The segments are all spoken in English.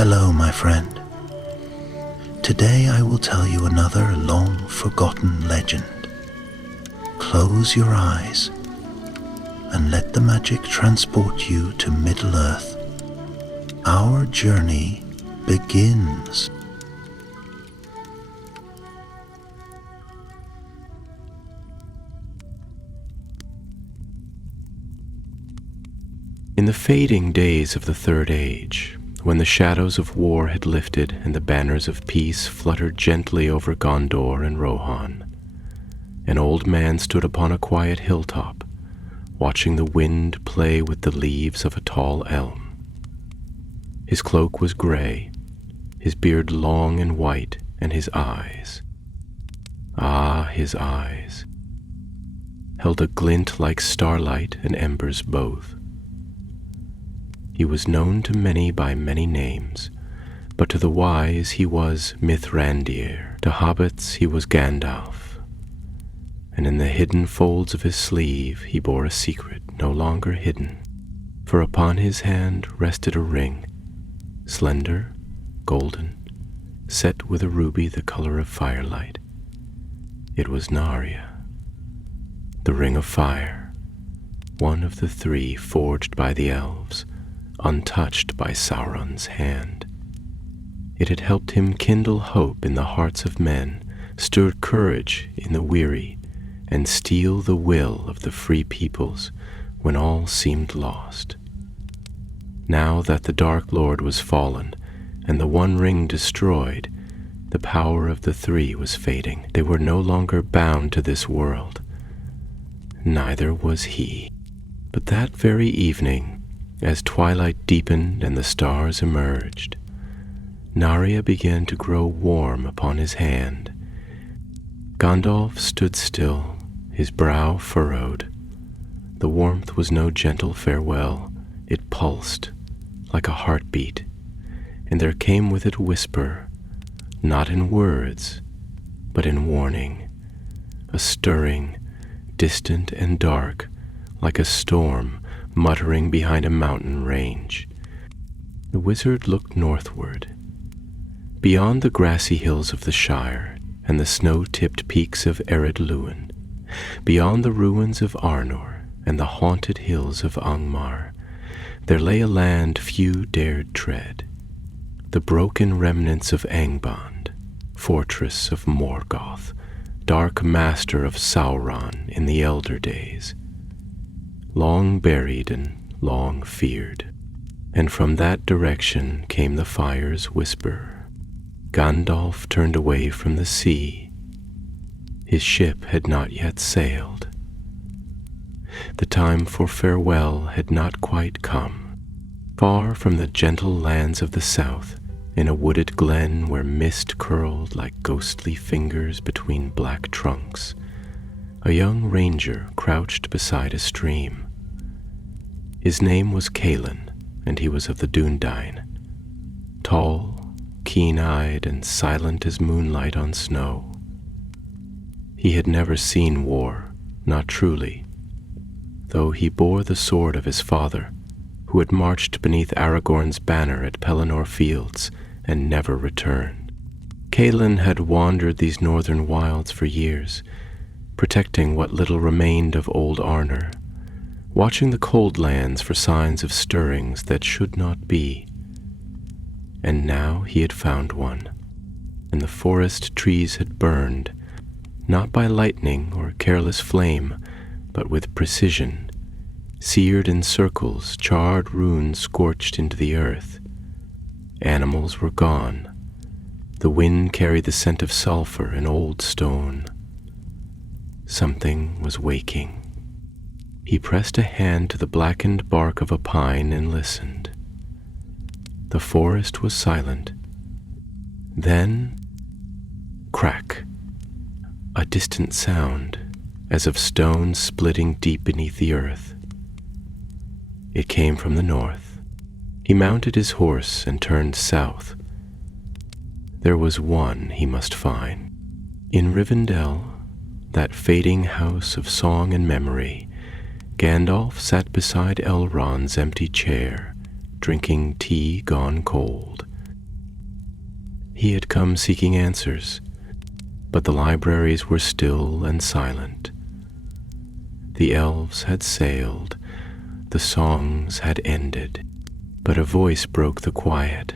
Hello, my friend. Today I will tell you another long-forgotten legend. Close your eyes and let the magic transport you to Middle-earth. Our journey begins. In the fading days of the Third Age, when the shadows of war had lifted and the banners of peace fluttered gently over Gondor and Rohan, an old man stood upon a quiet hilltop, watching the wind play with the leaves of a tall elm. His cloak was gray, his beard long and white, and his eyes, his eyes, held a glint like starlight and embers both. He was known to many by many names, but to the wise he was Mithrandir, to hobbits he was Gandalf, and in the hidden folds of his sleeve he bore a secret no longer hidden, for upon his hand rested a ring, slender, golden, set with a ruby the color of firelight. It was Narya, the ring of fire, one of the three forged by the elves, untouched by Sauron's hand. It had helped him kindle hope in the hearts of men, stirred courage in the weary, and steel the will of the free peoples when all seemed lost. Now that the Dark Lord was fallen, and the One Ring destroyed, the power of the three was fading. They were no longer bound to this world. Neither was he. But that very evening, as twilight deepened and the stars emerged, Narya began to grow warm upon his hand. Gandalf stood still, his brow furrowed. The warmth was no gentle farewell. It pulsed like a heartbeat, and there came with it whisper, not in words, but in warning, a stirring, distant and dark, like a storm muttering behind a mountain range. The wizard looked northward. Beyond the grassy hills of the Shire and the snow-tipped peaks of Ered Luin, beyond the ruins of Arnor and the haunted hills of Angmar, there lay a land few dared tread, the broken remnants of Angband, fortress of Morgoth, dark master of Sauron in the elder days, long buried and long feared. And from that direction came the fire's whisper. Gandalf turned away from the sea. His ship had not yet sailed. The time for farewell had not quite come. Far from the gentle lands of the south, in a wooded glen where mist curled like ghostly fingers between black trunks, a young ranger crouched beside a stream. His name was Calin, and he was of the Dúnedain, tall, keen-eyed, and silent as moonlight on snow. He had never seen war, not truly, though he bore the sword of his father, who had marched beneath Aragorn's banner at Pelennor Fields and never returned. Calin had wandered these northern wilds for years, protecting what little remained of old Arnor, watching the cold lands for signs of stirrings that should not be. And now he had found one, and the forest trees had burned, not by lightning or careless flame, but with precision, seared in circles, charred runes scorched into the earth. Animals were gone. The wind carried the scent of sulfur and old stone. Something was waking. He pressed a hand to the blackened bark of a pine and listened. The forest was silent. Then, crack, a distant sound, as of stones splitting deep beneath the earth. It came from the north. He mounted his horse and turned south. There was one he must find. In Rivendell, that fading house of song and memory, Gandalf sat beside Elrond's empty chair, drinking tea gone cold, He had come seeking answers, but the libraries were still and silent. The elves had sailed, the songs had ended, but a voice broke the quiet,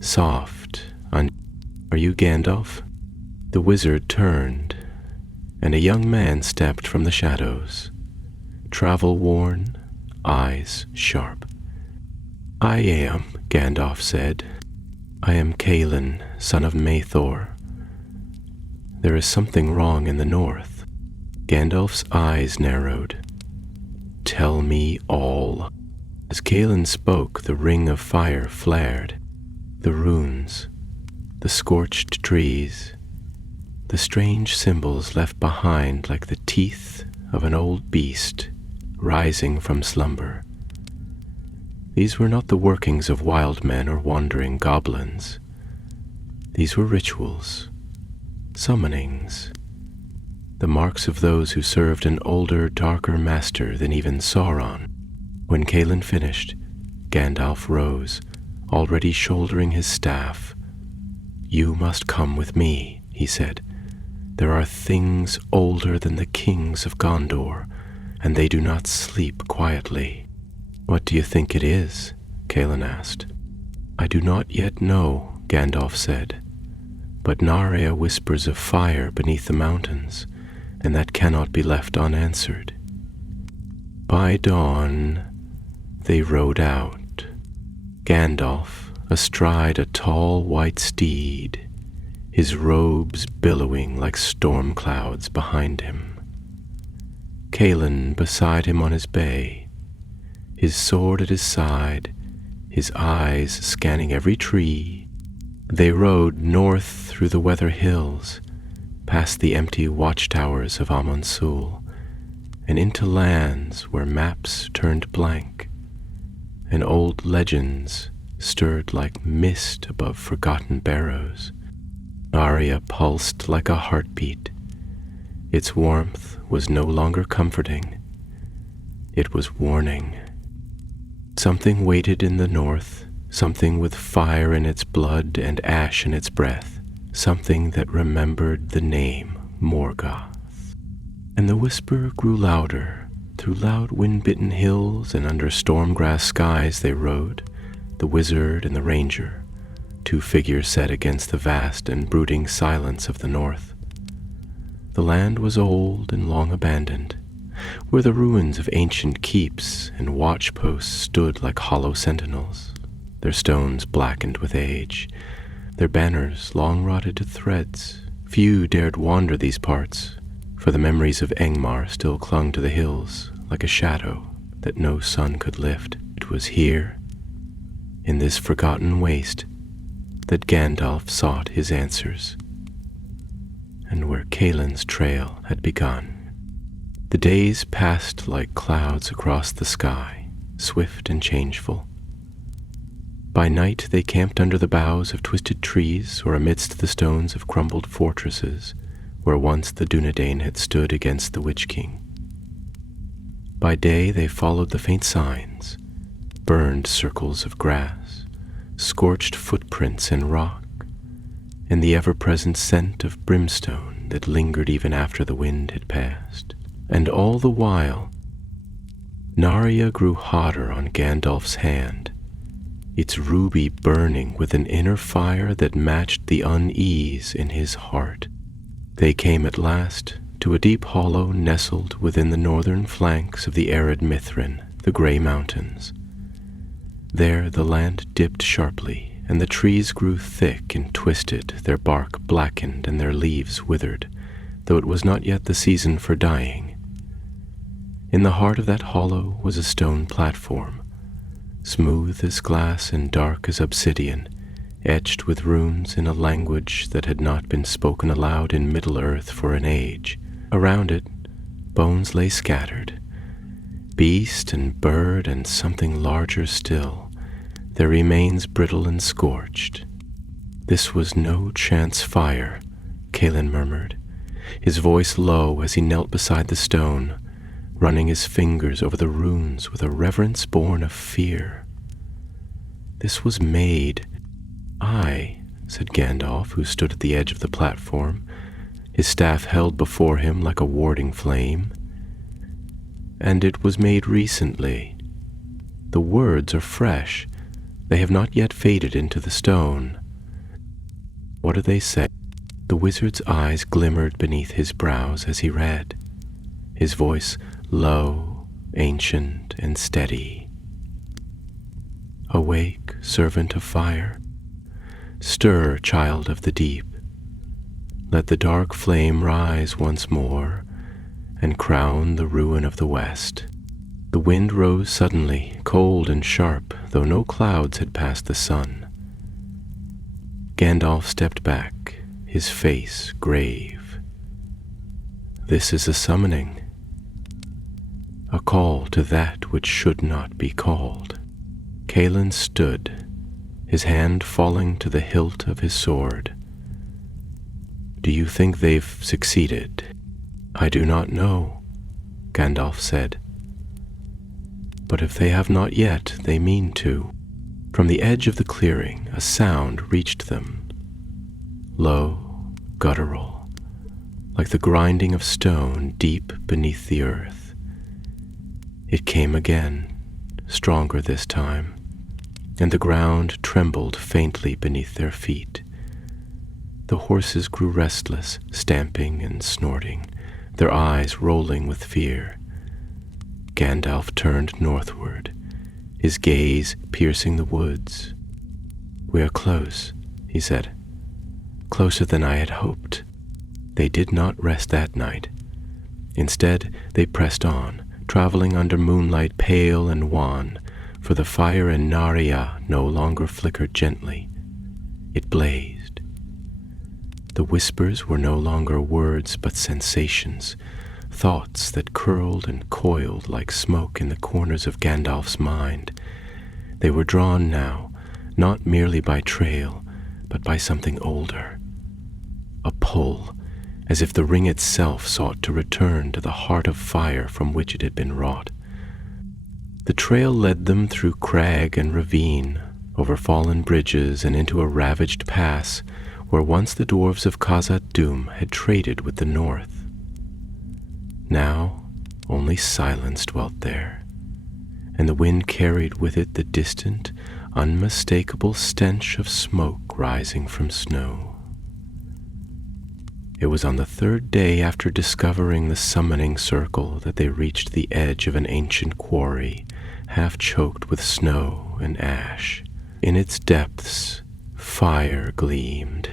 soft, "Are you Gandalf?" The wizard turned, and a young man stepped from the shadows, travel-worn, eyes sharp. "I am," Gandalf said. "I am Calin, son of Maethor. There is something wrong in the north." Gandalf's eyes narrowed. "Tell me all." As Calin spoke, the ring of fire flared. The runes, the scorched trees, the strange symbols left behind like the teeth of an old beast rising from slumber. These were not the workings of wild men or wandering goblins. These were rituals, summonings, the marks of those who served an older, darker master than even Sauron. When Calin finished, Gandalf rose, already shouldering his staff. "You must come with me," he said. "There are things older than the kings of Gondor, and they do not sleep quietly." "What do you think it is?" Calin asked. "I do not yet know," Gandalf said, "but Narya whispers of fire beneath the mountains, and that cannot be left unanswered." By dawn, they rode out. Gandalf, astride a tall white steed, his robes billowing like storm clouds behind him. Calin beside him on his bay, his sword at his side, his eyes scanning every tree. They rode north through the Weather Hills, past the empty watchtowers of Amonsul, and into lands where maps turned blank, and old legends stirred like mist above forgotten barrows. Narya pulsed like a heartbeat. Its warmth was no longer comforting. It was warning. Something waited in the north, something with fire in its blood and ash in its breath, something that remembered the name Morgoth. And the whisper grew louder. Through loud wind-bitten hills and under storm-grass skies they rode, the wizard and the ranger, two figures set against the vast and brooding silence of the north. The land was old and long abandoned, where the ruins of ancient keeps and watch-posts stood like hollow sentinels, their stones blackened with age, their banners long rotted to threads. Few dared wander these parts, for the memories of Angmar still clung to the hills like a shadow that no sun could lift. It was here, in this forgotten waste, that Gandalf sought his answers, and where Calin's trail had begun. The days passed like clouds across the sky, swift and changeful. By night they camped under the boughs of twisted trees or amidst the stones of crumbled fortresses where once the Dunedain had stood against the Witch King. By day they followed the faint signs, burned circles of grass, scorched footprints in rock, and the ever-present scent of brimstone that lingered even after the wind had passed. And all the while, Narya grew hotter on Gandalf's hand, its ruby burning with an inner fire that matched the unease in his heart. They came at last to a deep hollow nestled within the northern flanks of the arid Mithrin, the Grey Mountains. There the land dipped sharply, and the trees grew thick and twisted, their bark blackened and their leaves withered, though it was not yet the season for dying. In the heart of that hollow was a stone platform, smooth as glass and dark as obsidian, etched with runes in a language that had not been spoken aloud in Middle-earth for an age. Around it, bones lay scattered, beast and bird and something larger still, their remains brittle and scorched. "This was no chance fire," Calin murmured, his voice low as he knelt beside the stone, running his fingers over the runes with a reverence born of fear. "This was made. I said Gandalf, who stood at the edge of the platform, his staff held before him like a warding flame. "And it was made recently. The words are fresh. They have not yet faded into the stone." "What do they say?" The wizard's eyes glimmered beneath his brows as he read, his voice low, ancient, and steady. "Awake, servant of fire. Stir, child of the deep. Let the dark flame rise once more and crown the ruin of the west." The wind rose suddenly, cold and sharp, though no clouds had passed the sun. Gandalf stepped back, his face grave. "This is a summoning, a call to that which should not be called." Calen stood, his hand falling to the hilt of his sword. "Do you think they've succeeded?" "I do not know," Gandalf said. "But if they have not yet, they mean to." From the edge of the clearing, a sound reached them, low, guttural, like the grinding of stone deep beneath the earth. It came again, stronger this time, and the ground trembled faintly beneath their feet. The horses grew restless, stamping and snorting, their eyes rolling with fear. Gandalf turned northward, his gaze piercing the woods. "We are close," he said. "Closer than I had hoped." They did not rest that night. Instead, they pressed on, traveling under moonlight pale and wan, for the fire in Narya no longer flickered gently. It blazed. The whispers were no longer words but sensations, thoughts that curled and coiled like smoke in the corners of Gandalf's mind. They were drawn now, not merely by trail, but by something older. A pull, as if the ring itself sought to return to the heart of fire from which it had been wrought. The trail led them through crag and ravine, over fallen bridges and into a ravaged pass where once the dwarves of Khazad-dûm had traded with the north. Now only silence dwelt there, and the wind carried with it the distant, unmistakable stench of smoke rising from snow. It was on the third day after discovering the summoning circle that they reached the edge of an ancient quarry, half choked with snow and ash. In its depths, fire gleamed.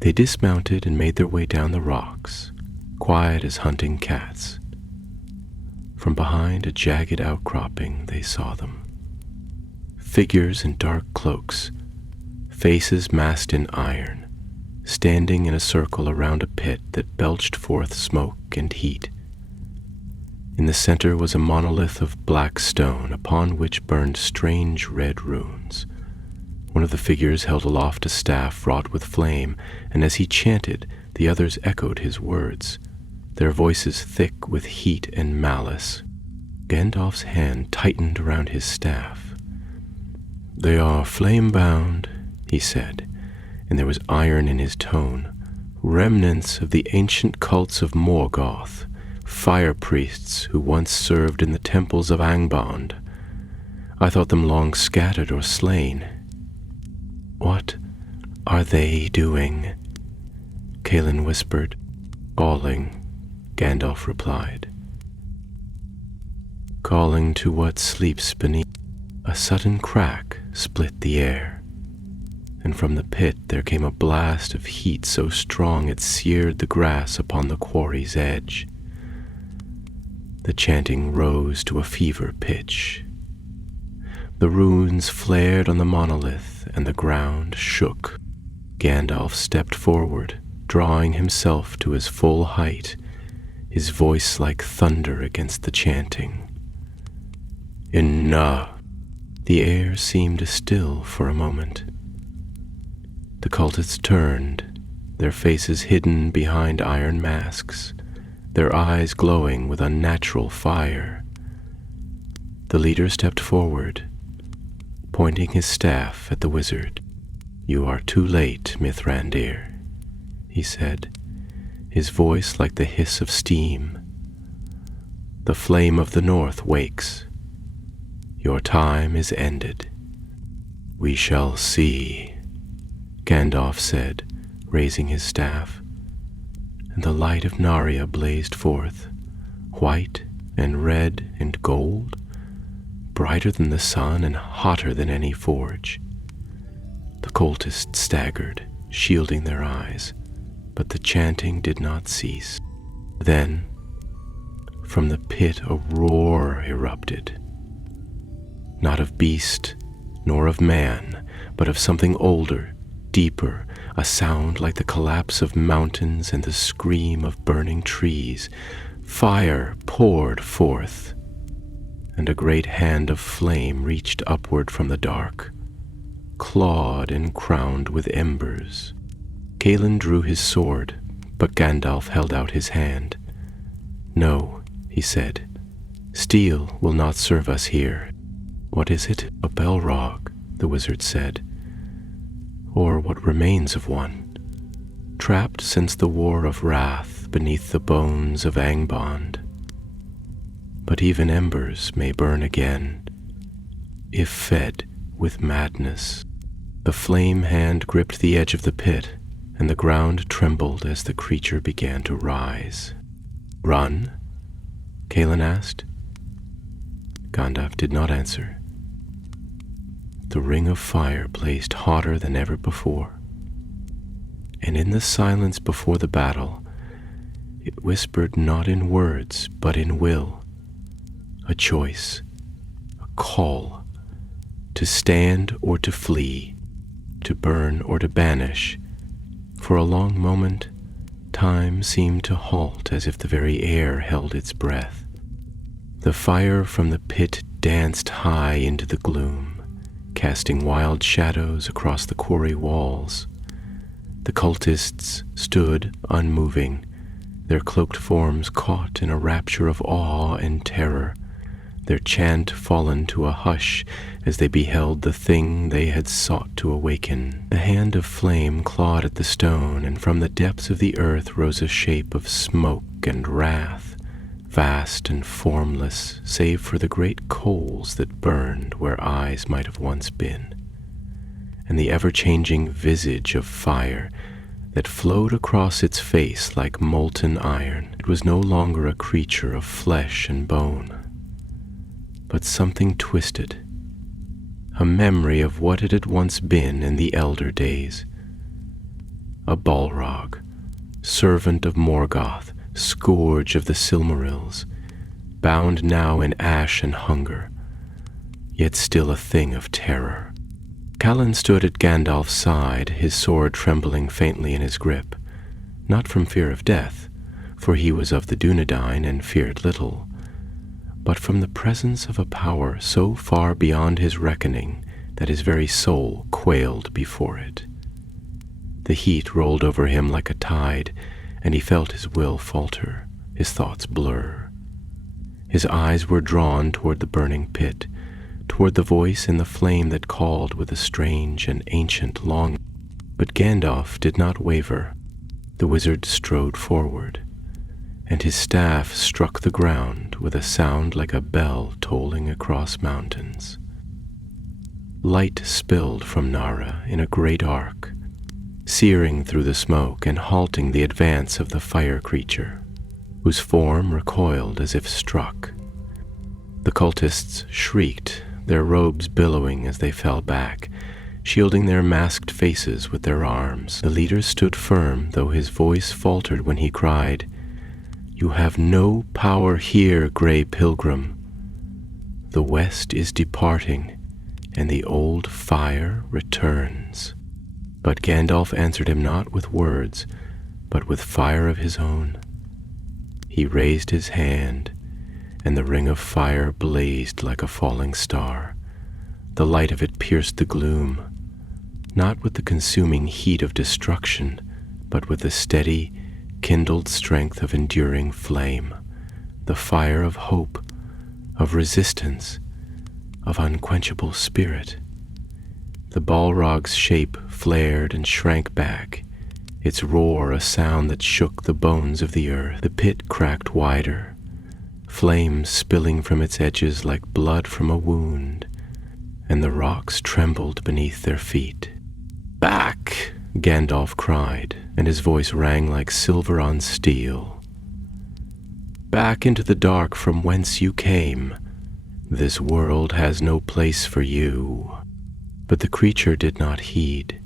They dismounted and made their way down the rocks, quiet as hunting cats. From behind a jagged outcropping they saw them. Figures in dark cloaks, faces masked in iron, standing in a circle around a pit that belched forth smoke and heat. In the center was a monolith of black stone upon which burned strange red runes. One of the figures held aloft a staff wrought with flame, and as he chanted, the others echoed his words, their voices thick with heat and malice. Gandalf's hand tightened around his staff. "They are flame-bound," he said, and there was iron in his tone. "Remnants of the ancient cults of Morgoth, fire priests who once served in the temples of Angband. I thought them long scattered or slain." "What are they doing?" Calen whispered. "Calling," Gandalf replied. "Calling to what sleeps beneath." A sudden crack split the air, and from the pit there came a blast of heat so strong it seared the grass upon the quarry's edge. The chanting rose to a fever pitch. The runes flared on the monolith, and the ground shook. Gandalf stepped forward, drawing himself to his full height, his voice like thunder against the chanting. "Enough!" The air seemed still for a moment. The cultists turned, their faces hidden behind iron masks, their eyes glowing with unnatural fire. The leader stepped forward, pointing his staff at the wizard. "You are too late, Mithrandir," he said, his voice like the hiss of steam. "The flame of the north wakes. Your time is ended." "We shall see," Gandalf said, raising his staff, and the light of Narya blazed forth, white and red and gold, brighter than the sun and hotter than any forge. The cultists staggered, shielding their eyes, but the chanting did not cease. Then, from the pit a roar erupted, not of beast nor of man, but of something older, deeper, a sound like the collapse of mountains and the scream of burning trees. Fire poured forth, and a great hand of flame reached upward from the dark, clawed and crowned with embers. Calen drew his sword, but Gandalf held out his hand. "No," he said, "steel will not serve us here." "What is it?" "A Balrog," the wizard said, "or what remains of one, trapped since the War of Wrath beneath the bones of Angband. But even embers may burn again, if fed with madness." The flame hand gripped the edge of the pit, and the ground trembled as the creature began to rise. "Run?" Calen asked. Gandalf did not answer. The ring of fire blazed hotter than ever before, and in the silence before the battle, it whispered not in words, but in will, a choice, a call, to stand or to flee, to burn or to banish. For a long moment, time seemed to halt as if the very air held its breath. The fire from the pit danced high into the gloom, casting wild shadows across the quarry walls. The cultists stood unmoving, their cloaked forms caught in a rapture of awe and terror, their chant fallen to a hush as they beheld the thing they had sought to awaken. The hand of flame clawed at the stone, and from the depths of the earth rose a shape of smoke and wrath, vast and formless, save for the great coals that burned where eyes might have once been, and the ever-changing visage of fire that flowed across its face like molten iron. It was no longer a creature of flesh and bone, but something twisted, a memory of what it had once been in the elder days. A Balrog, servant of Morgoth, scourge of the Silmarils, bound now in ash and hunger, yet still a thing of terror. Calen stood at Gandalf's side, his sword trembling faintly in his grip, not from fear of death, for he was of the Dunedain and feared little, but from the presence of a power so far beyond his reckoning that his very soul quailed before it. The heat rolled over him like a tide, and he felt his will falter, his thoughts blur. His eyes were drawn toward the burning pit, toward the voice in the flame that called with a strange and ancient longing. But Gandalf did not waver. The wizard strode forward, and his staff struck the ground with a sound like a bell tolling across mountains. Light spilled from Nara in a great arc, searing through the smoke and halting the advance of the fire creature, whose form recoiled as if struck. The cultists shrieked, their robes billowing as they fell back, shielding their masked faces with their arms. The leader stood firm, though his voice faltered when he cried, "You have no power here, Grey Pilgrim. The west is departing, and the old fire returns." But Gandalf answered him not with words, but with fire of his own. He raised his hand, and the ring of fire blazed like a falling star. The light of it pierced the gloom, not with the consuming heat of destruction, but with the steady, kindled strength of enduring flame, the fire of hope, of resistance, of unquenchable spirit. The Balrog's shape flared and shrank back, its roar a sound that shook the bones of the earth. The pit cracked wider, flames spilling from its edges like blood from a wound, and the rocks trembled beneath their feet. "Back!" Gandalf cried, and his voice rang like silver on steel. "Back into the dark from whence you came. This world has no place for you." But the creature did not heed.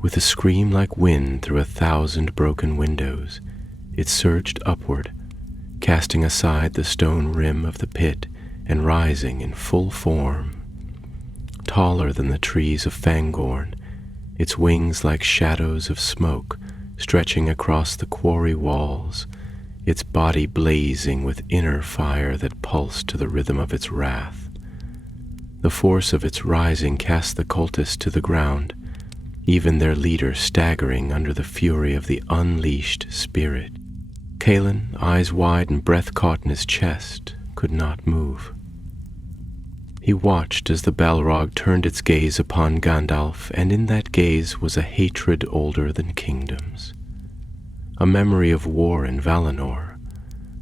With a scream like wind through 1,000 broken windows, it surged upward, casting aside the stone rim of the pit and rising in full form. Taller than the trees of Fangorn, its wings like shadows of smoke stretching across the quarry walls, its body blazing with inner fire that pulsed to the rhythm of its wrath. The force of its rising cast the cultists to the ground, even their leader staggering under the fury of the unleashed spirit. Calin, eyes wide and breath caught in his chest, could not move. He watched as the Balrog turned its gaze upon Gandalf, and in that gaze was a hatred older than kingdoms, a memory of war in Valinor,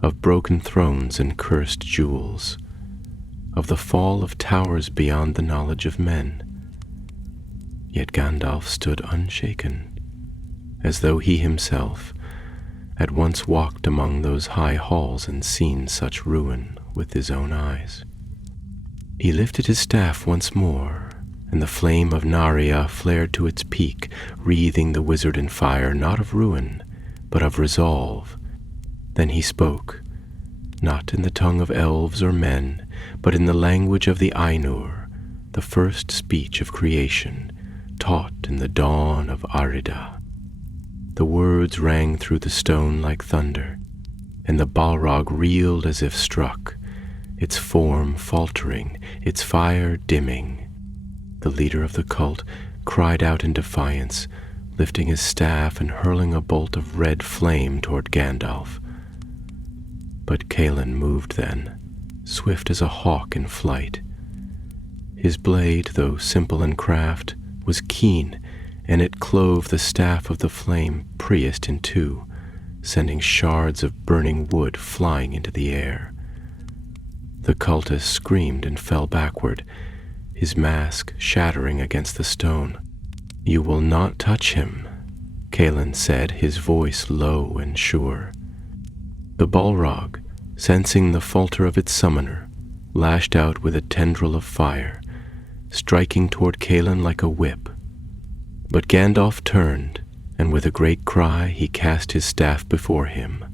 of broken thrones and cursed jewels, of the fall of towers beyond the knowledge of men. Yet Gandalf stood unshaken, as though he himself had once walked among those high halls and seen such ruin with his own eyes. He lifted his staff once more, and the flame of Narya flared to its peak, wreathing the wizard in fire, not of ruin, but of resolve. Then he spoke, not in the tongue of elves or men, but in the language of the Ainur, the first speech of creation, taught in the dawn of Arida. The words rang through the stone like thunder, and the Balrog reeled as if struck, its form faltering, its fire dimming. The leader of the cult cried out in defiance, lifting his staff and hurling a bolt of red flame toward Gandalf. But Calin moved then, swift as a hawk in flight. His blade, though simple in craft, was keen, and it clove the staff of the flame priest in two, sending shards of burning wood flying into the air. The cultist screamed and fell backward, his mask shattering against the stone. "You will not touch him," Calin said, his voice low and sure. The Balrog, sensing the falter of its summoner, lashed out with a tendril of fire, striking toward Calin like a whip. But Gandalf turned, and with a great cry he cast his staff before him.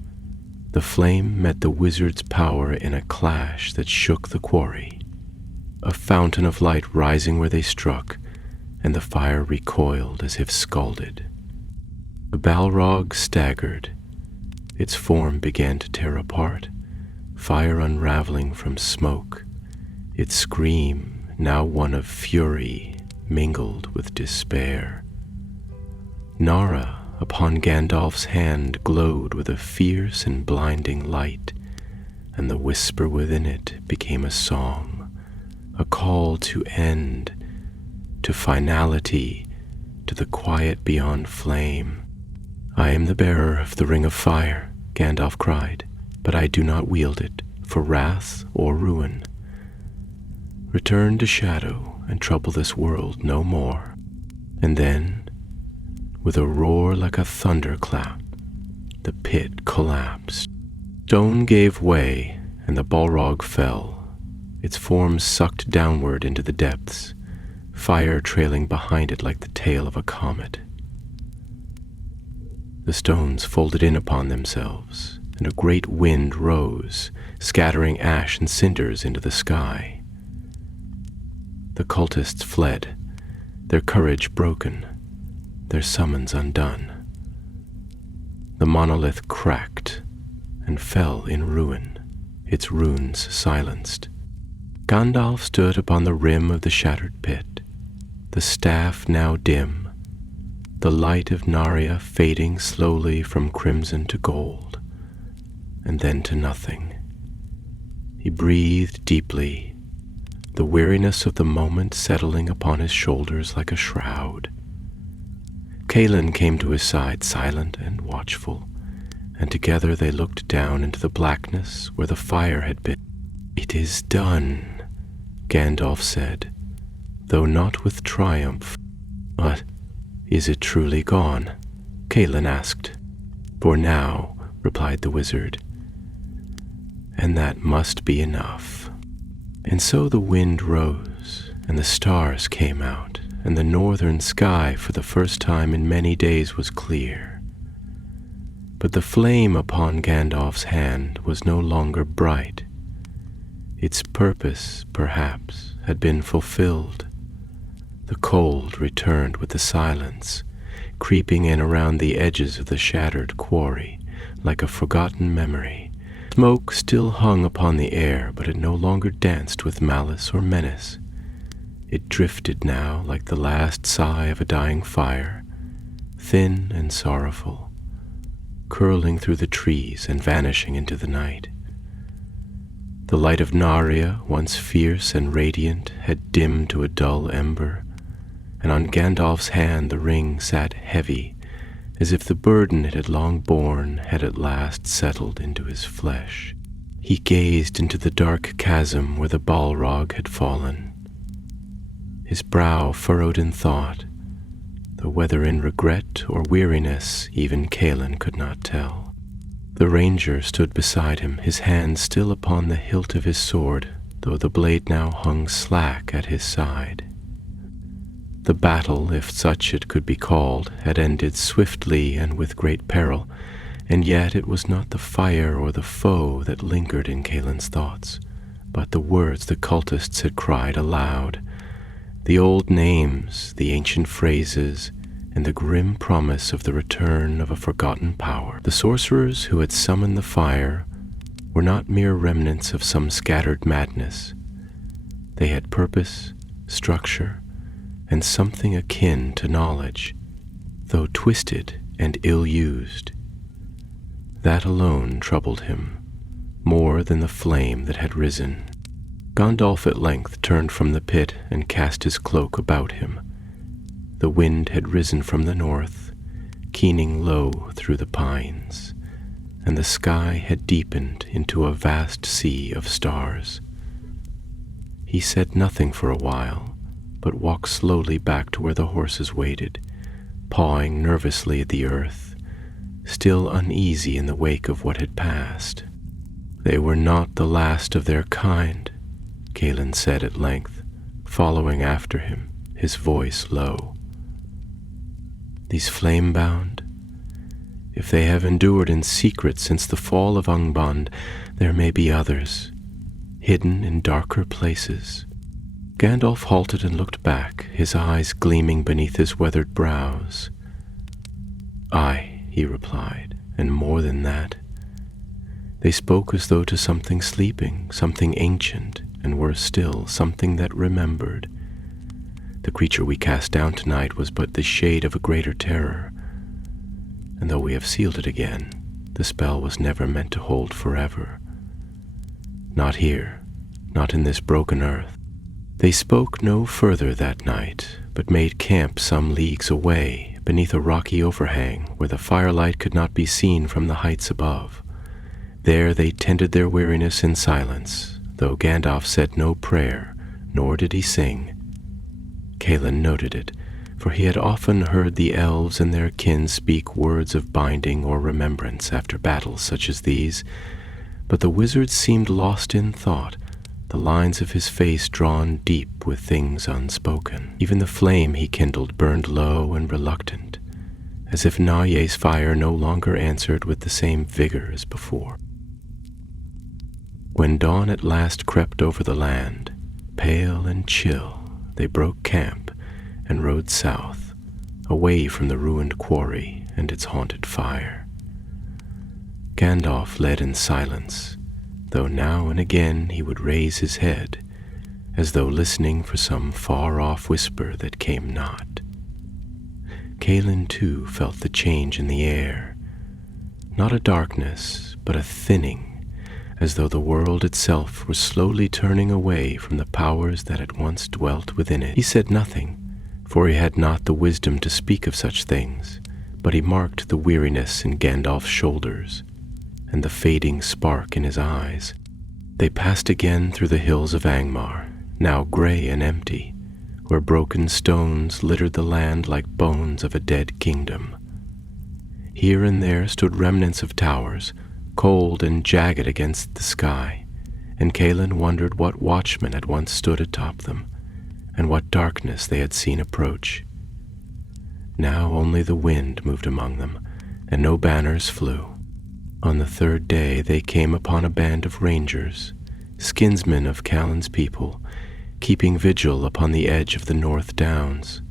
The flame met the wizard's power in a clash that shook the quarry, a fountain of light rising where they struck, and the fire recoiled as if scalded. The Balrog staggered. Its form began to tear apart, fire unraveling from smoke, its scream now one of fury mingled with despair. Nara, upon Gandalf's hand, glowed with a fierce and blinding light, and the whisper within it became a song, a call to end, to finality, to the quiet beyond flame. "I am the bearer of the Ring of Fire," Gandalf cried, "but I do not wield it for wrath or ruin. Return to Shadow and trouble this world no more." And then, with a roar like a thunderclap, the pit collapsed. Stone gave way, and the Balrog fell, its form sucked downward into the depths, fire trailing behind it like the tail of a comet. The stones folded in upon themselves, and a great wind rose, scattering ash and cinders into the sky. The cultists fled, their courage broken, their summons undone. The monolith cracked and fell in ruin, its runes silenced. Gandalf stood upon the rim of the shattered pit, the staff now dim, the light of Narya fading slowly from crimson to gold, and then to nothing. He breathed deeply, the weariness of the moment settling upon his shoulders like a shroud. Calin came to his side, silent and watchful, and together they looked down into the blackness where the fire had been. "It is done," Gandalf said, though not with triumph. "But is it truly gone?" Calin asked. "For now," replied the wizard, "and that must be enough." And so the wind rose, and the stars came out, and the northern sky for the first time in many days was clear. But the flame upon Gandalf's hand was no longer bright. Its purpose, perhaps, had been fulfilled. The cold returned with the silence, creeping in around the edges of the shattered quarry like a forgotten memory. Smoke still hung upon the air, but it no longer danced with malice or menace. It drifted now like the last sigh of a dying fire, thin and sorrowful, curling through the trees and vanishing into the night. The light of Narya, once fierce and radiant, had dimmed to a dull ember, and on Gandalf's hand the ring sat heavy, as if the burden it had long borne had at last settled into his flesh. He gazed into the dark chasm where the Balrog had fallen, his brow furrowed in thought, though whether in regret or weariness even Calin could not tell. The ranger stood beside him, his hand still upon the hilt of his sword, though the blade now hung slack at his side. The battle, if such it could be called, had ended swiftly and with great peril, and yet it was not the fire or the foe that lingered in Caelin's thoughts, but the words the cultists had cried aloud, the old names, the ancient phrases, and the grim promise of the return of a forgotten power. The sorcerers who had summoned the fire were not mere remnants of some scattered madness. They had purpose, structure, and something akin to knowledge, though twisted and ill-used. That alone troubled him, more than the flame that had risen. Gandalf at length turned from the pit and cast his cloak about him. The wind had risen from the north, keening low through the pines, and the sky had deepened into a vast sea of stars. He said nothing for a while, but walked slowly back to where the horses waited, pawing nervously at the earth, still uneasy in the wake of what had passed. "They were not the last of their kind," Calin said at length, following after him, his voice low. "These flame-bound, if they have endured in secret since the fall of Angband, there may be others, hidden in darker places." Gandalf halted and looked back, his eyes gleaming beneath his weathered brows. "Aye," he replied, "and more than that. They spoke as though to something sleeping, something ancient, and worse still, something that remembered. The creature we cast down tonight was but the shade of a greater terror, and though we have sealed it again, the spell was never meant to hold forever. Not here, not in this broken earth. They spoke no further that night, but made camp some leagues away, beneath a rocky overhang where the firelight could not be seen from the heights above. There they tended their weariness in silence, though Gandalf said no prayer, nor did he sing. Calin noted it, for he had often heard the elves and their kin speak words of binding or remembrance after battles such as these, but the wizard seemed lost in thought, the lines of his face drawn deep with things unspoken. Even the flame he kindled burned low and reluctant, as if Narya's fire no longer answered with the same vigor as before. When dawn at last crept over the land, pale and chill, they broke camp and rode south, away from the ruined quarry and its haunted fire. Gandalf led in silence, though now and again he would raise his head, as though listening for some far-off whisper that came not. Calin too felt the change in the air, not a darkness, but a thinning, as though the world itself were slowly turning away from the powers that had once dwelt within it. He said nothing, for he had not the wisdom to speak of such things, but he marked the weariness in Gandalf's shoulders, and the fading spark in his eyes. They passed again through the hills of Angmar, now grey and empty, where broken stones littered the land like bones of a dead kingdom. Here and there stood remnants of towers, cold and jagged against the sky, and Calin wondered what watchmen had once stood atop them, and what darkness they had seen approach. Now only the wind moved among them, and no banners flew. On the third day they came upon a band of rangers, skinsmen of Callan's people, keeping vigil upon the edge of the North Downs.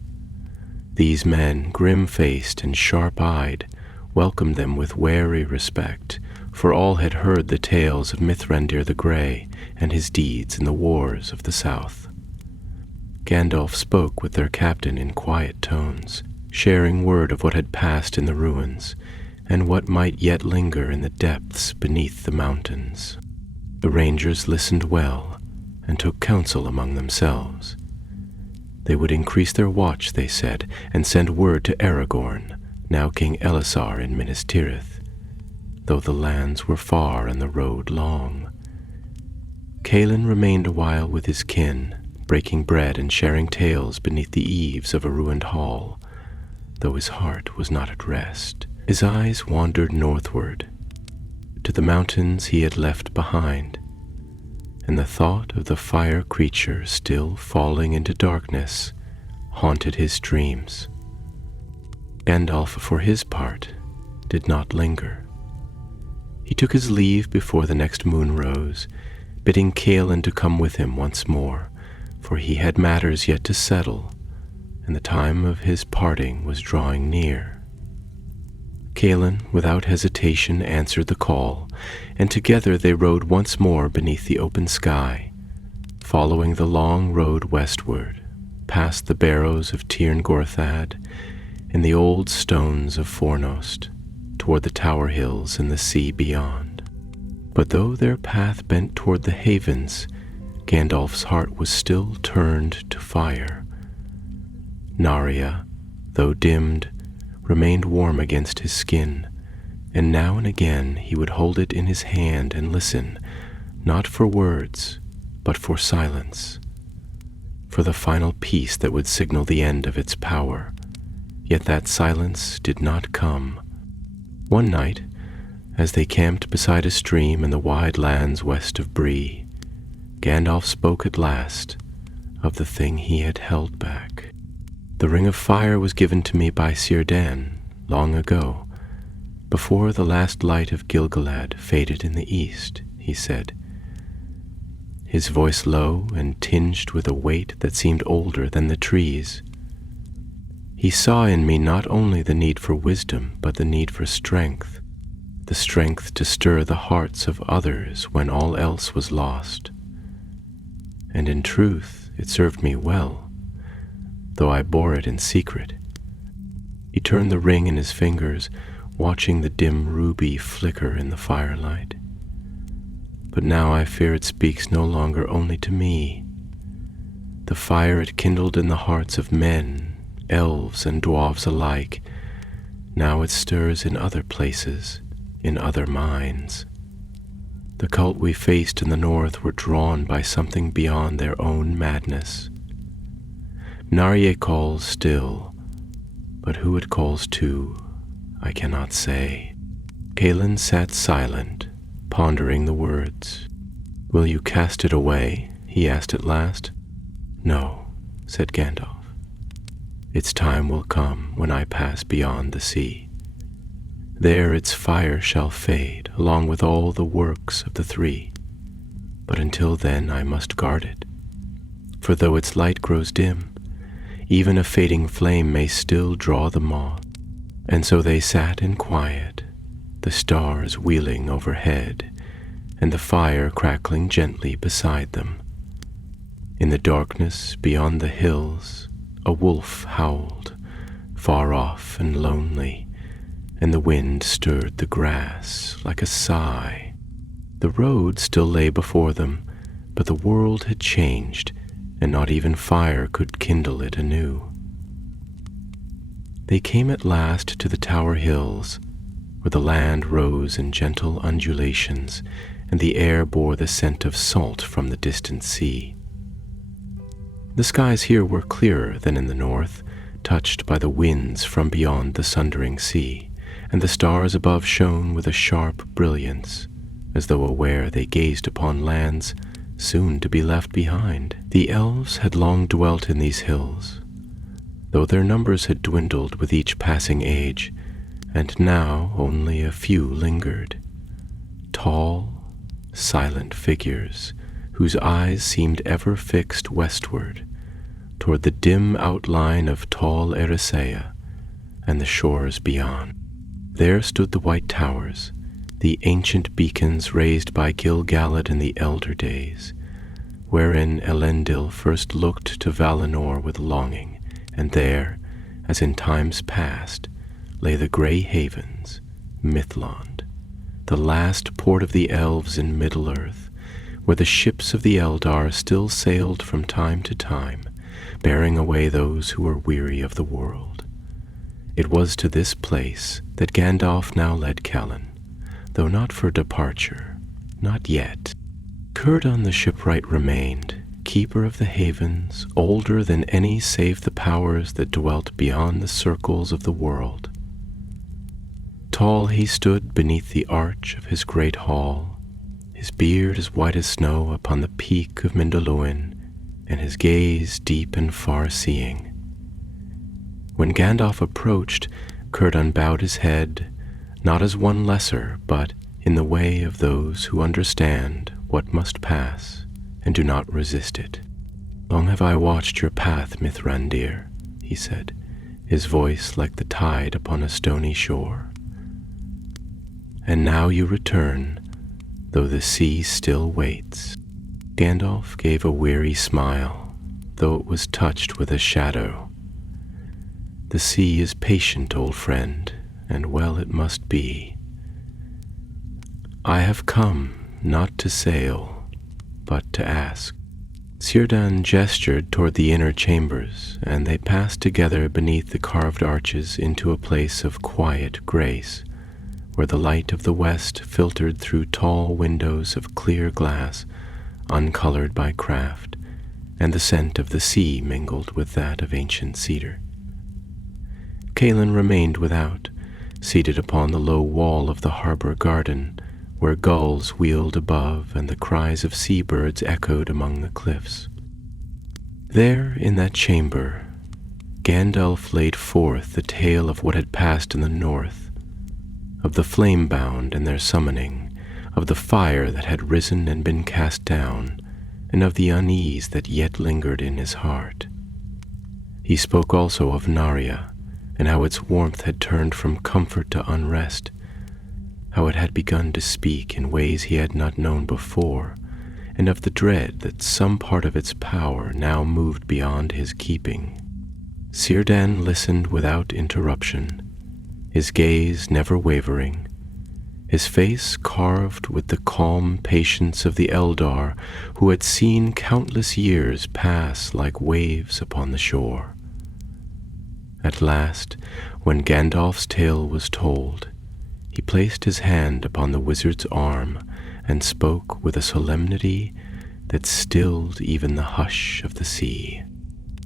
These men, grim-faced and sharp-eyed, welcomed them with wary respect, for all had heard the tales of Mithrandir the Grey and his deeds in the wars of the south. Gandalf spoke with their captain in quiet tones, sharing word of what had passed in the ruins, and what might yet linger in the depths beneath the mountains. The rangers listened well, and took counsel among themselves. They would increase their watch, they said, and send word to Aragorn, now King Elisar in Minas Tirith, though the lands were far and the road long. Calin remained a while with his kin, breaking bread and sharing tales beneath the eaves of a ruined hall, though his heart was not at rest. His eyes wandered northward, to the mountains he had left behind, and the thought of the fire creature still falling into darkness haunted his dreams. Gandalf, for his part, did not linger. He took his leave before the next moon rose, bidding Calin to come with him once more, for he had matters yet to settle, and the time of his parting was drawing near. Calin, without hesitation, answered the call, and together they rode once more beneath the open sky, following the long road westward, past the barrows of Tirn Gorthad and the old stones of Fornost, toward the tower hills and the sea beyond. But though their path bent toward the havens, Gandalf's heart was still turned to fire. Narya, though dimmed, remained warm against his skin, and now and again he would hold it in his hand and listen, not for words, but for silence, for the final peace that would signal the end of its power. Yet that silence did not come. One night, as they camped beside a stream in the wide lands west of Bree, Gandalf spoke at last of the thing he had held back. "The Ring of Fire was given to me by Círdan long ago, before the last light of Gil-galad faded in the east," he said, his voice low and tinged with a weight that seemed older than the trees. "He saw in me not only the need for wisdom, but the need for strength, the strength to stir the hearts of others when all else was lost. And in truth, it served me well, though I bore it in secret." He turned the ring in his fingers, watching the dim ruby flicker in the firelight. "But now I fear it speaks no longer only to me. The fire it kindled in the hearts of men, elves and dwarves alike, now it stirs in other places, in other minds. The cult we faced in the north were drawn by something beyond their own madness. Narya calls still, but who it calls to, I cannot say." Calin sat silent, pondering the words. "Will you cast it away?" he asked at last. "No," said Gandalf. "Its time will come when I pass beyond the sea. There its fire shall fade, along with all the works of the three. But until then I must guard it. For though its light grows dim, even a fading flame may still draw the moth." And so they sat in quiet, the stars wheeling overhead, and the fire crackling gently beside them. In the darkness beyond the hills, a wolf howled, far off and lonely, and the wind stirred the grass like a sigh. The road still lay before them, but the world had changed, and not even fire could kindle it anew. They came at last to the Tower Hills, where the land rose in gentle undulations, and the air bore the scent of salt from the distant sea. The skies here were clearer than in the north, touched by the winds from beyond the sundering sea, and the stars above shone with a sharp brilliance, as though aware they gazed upon lands soon to be left behind. The elves had long dwelt in these hills, though their numbers had dwindled with each passing age, and now only a few lingered. Tall, silent figures, whose eyes seemed ever fixed westward, toward the dim outline of tall Ericeia and the shores beyond. There stood the white towers, the ancient beacons raised by Gil-galad in the elder days, wherein Elendil first looked to Valinor with longing, and there, as in times past, lay the grey havens, Mithlond, the last port of the elves in Middle-earth, where the ships of the Eldar still sailed from time to time, bearing away those who were weary of the world. It was to this place that Gandalf now led Callan, though not for departure, not yet. Círdan the shipwright remained, keeper of the havens, older than any save the powers that dwelt beyond the circles of the world. Tall he stood beneath the arch of his great hall, his beard as white as snow upon the peak of Mindalluin, and his gaze deep and far-seeing. When Gandalf approached, Círdan bowed his head, not as one lesser, but in the way of those who understand what must pass and do not resist it. "Long have I watched your path, Mithrandir," he said, his voice like the tide upon a stony shore. "And now you return, though the sea still waits." Gandalf gave a weary smile, though it was touched with a shadow. "The sea is patient, old friend, and well it must be. I have come not to sail, but to ask." Círdan gestured toward the inner chambers, and they passed together beneath the carved arches into a place of quiet grace, where the light of the west filtered through tall windows of clear glass, uncolored by craft, and the scent of the sea mingled with that of ancient cedar. Callan remained without, seated upon the low wall of the harbor garden, where gulls wheeled above and the cries of seabirds echoed among the cliffs. There, in that chamber, Gandalf laid forth the tale of what had passed in the north, of the flame-bound and their summoning, of the fire that had risen and been cast down, and of the unease that yet lingered in his heart. He spoke also of Narya, and how its warmth had turned from comfort to unrest, how it had begun to speak in ways he had not known before, and of the dread that some part of its power now moved beyond his keeping. Círdan listened without interruption, his gaze never wavering, his face carved with the calm patience of the Eldar who had seen countless years pass like waves upon the shore. At last, when Gandalf's tale was told, he placed his hand upon the wizard's arm and spoke with a solemnity that stilled even the hush of the sea.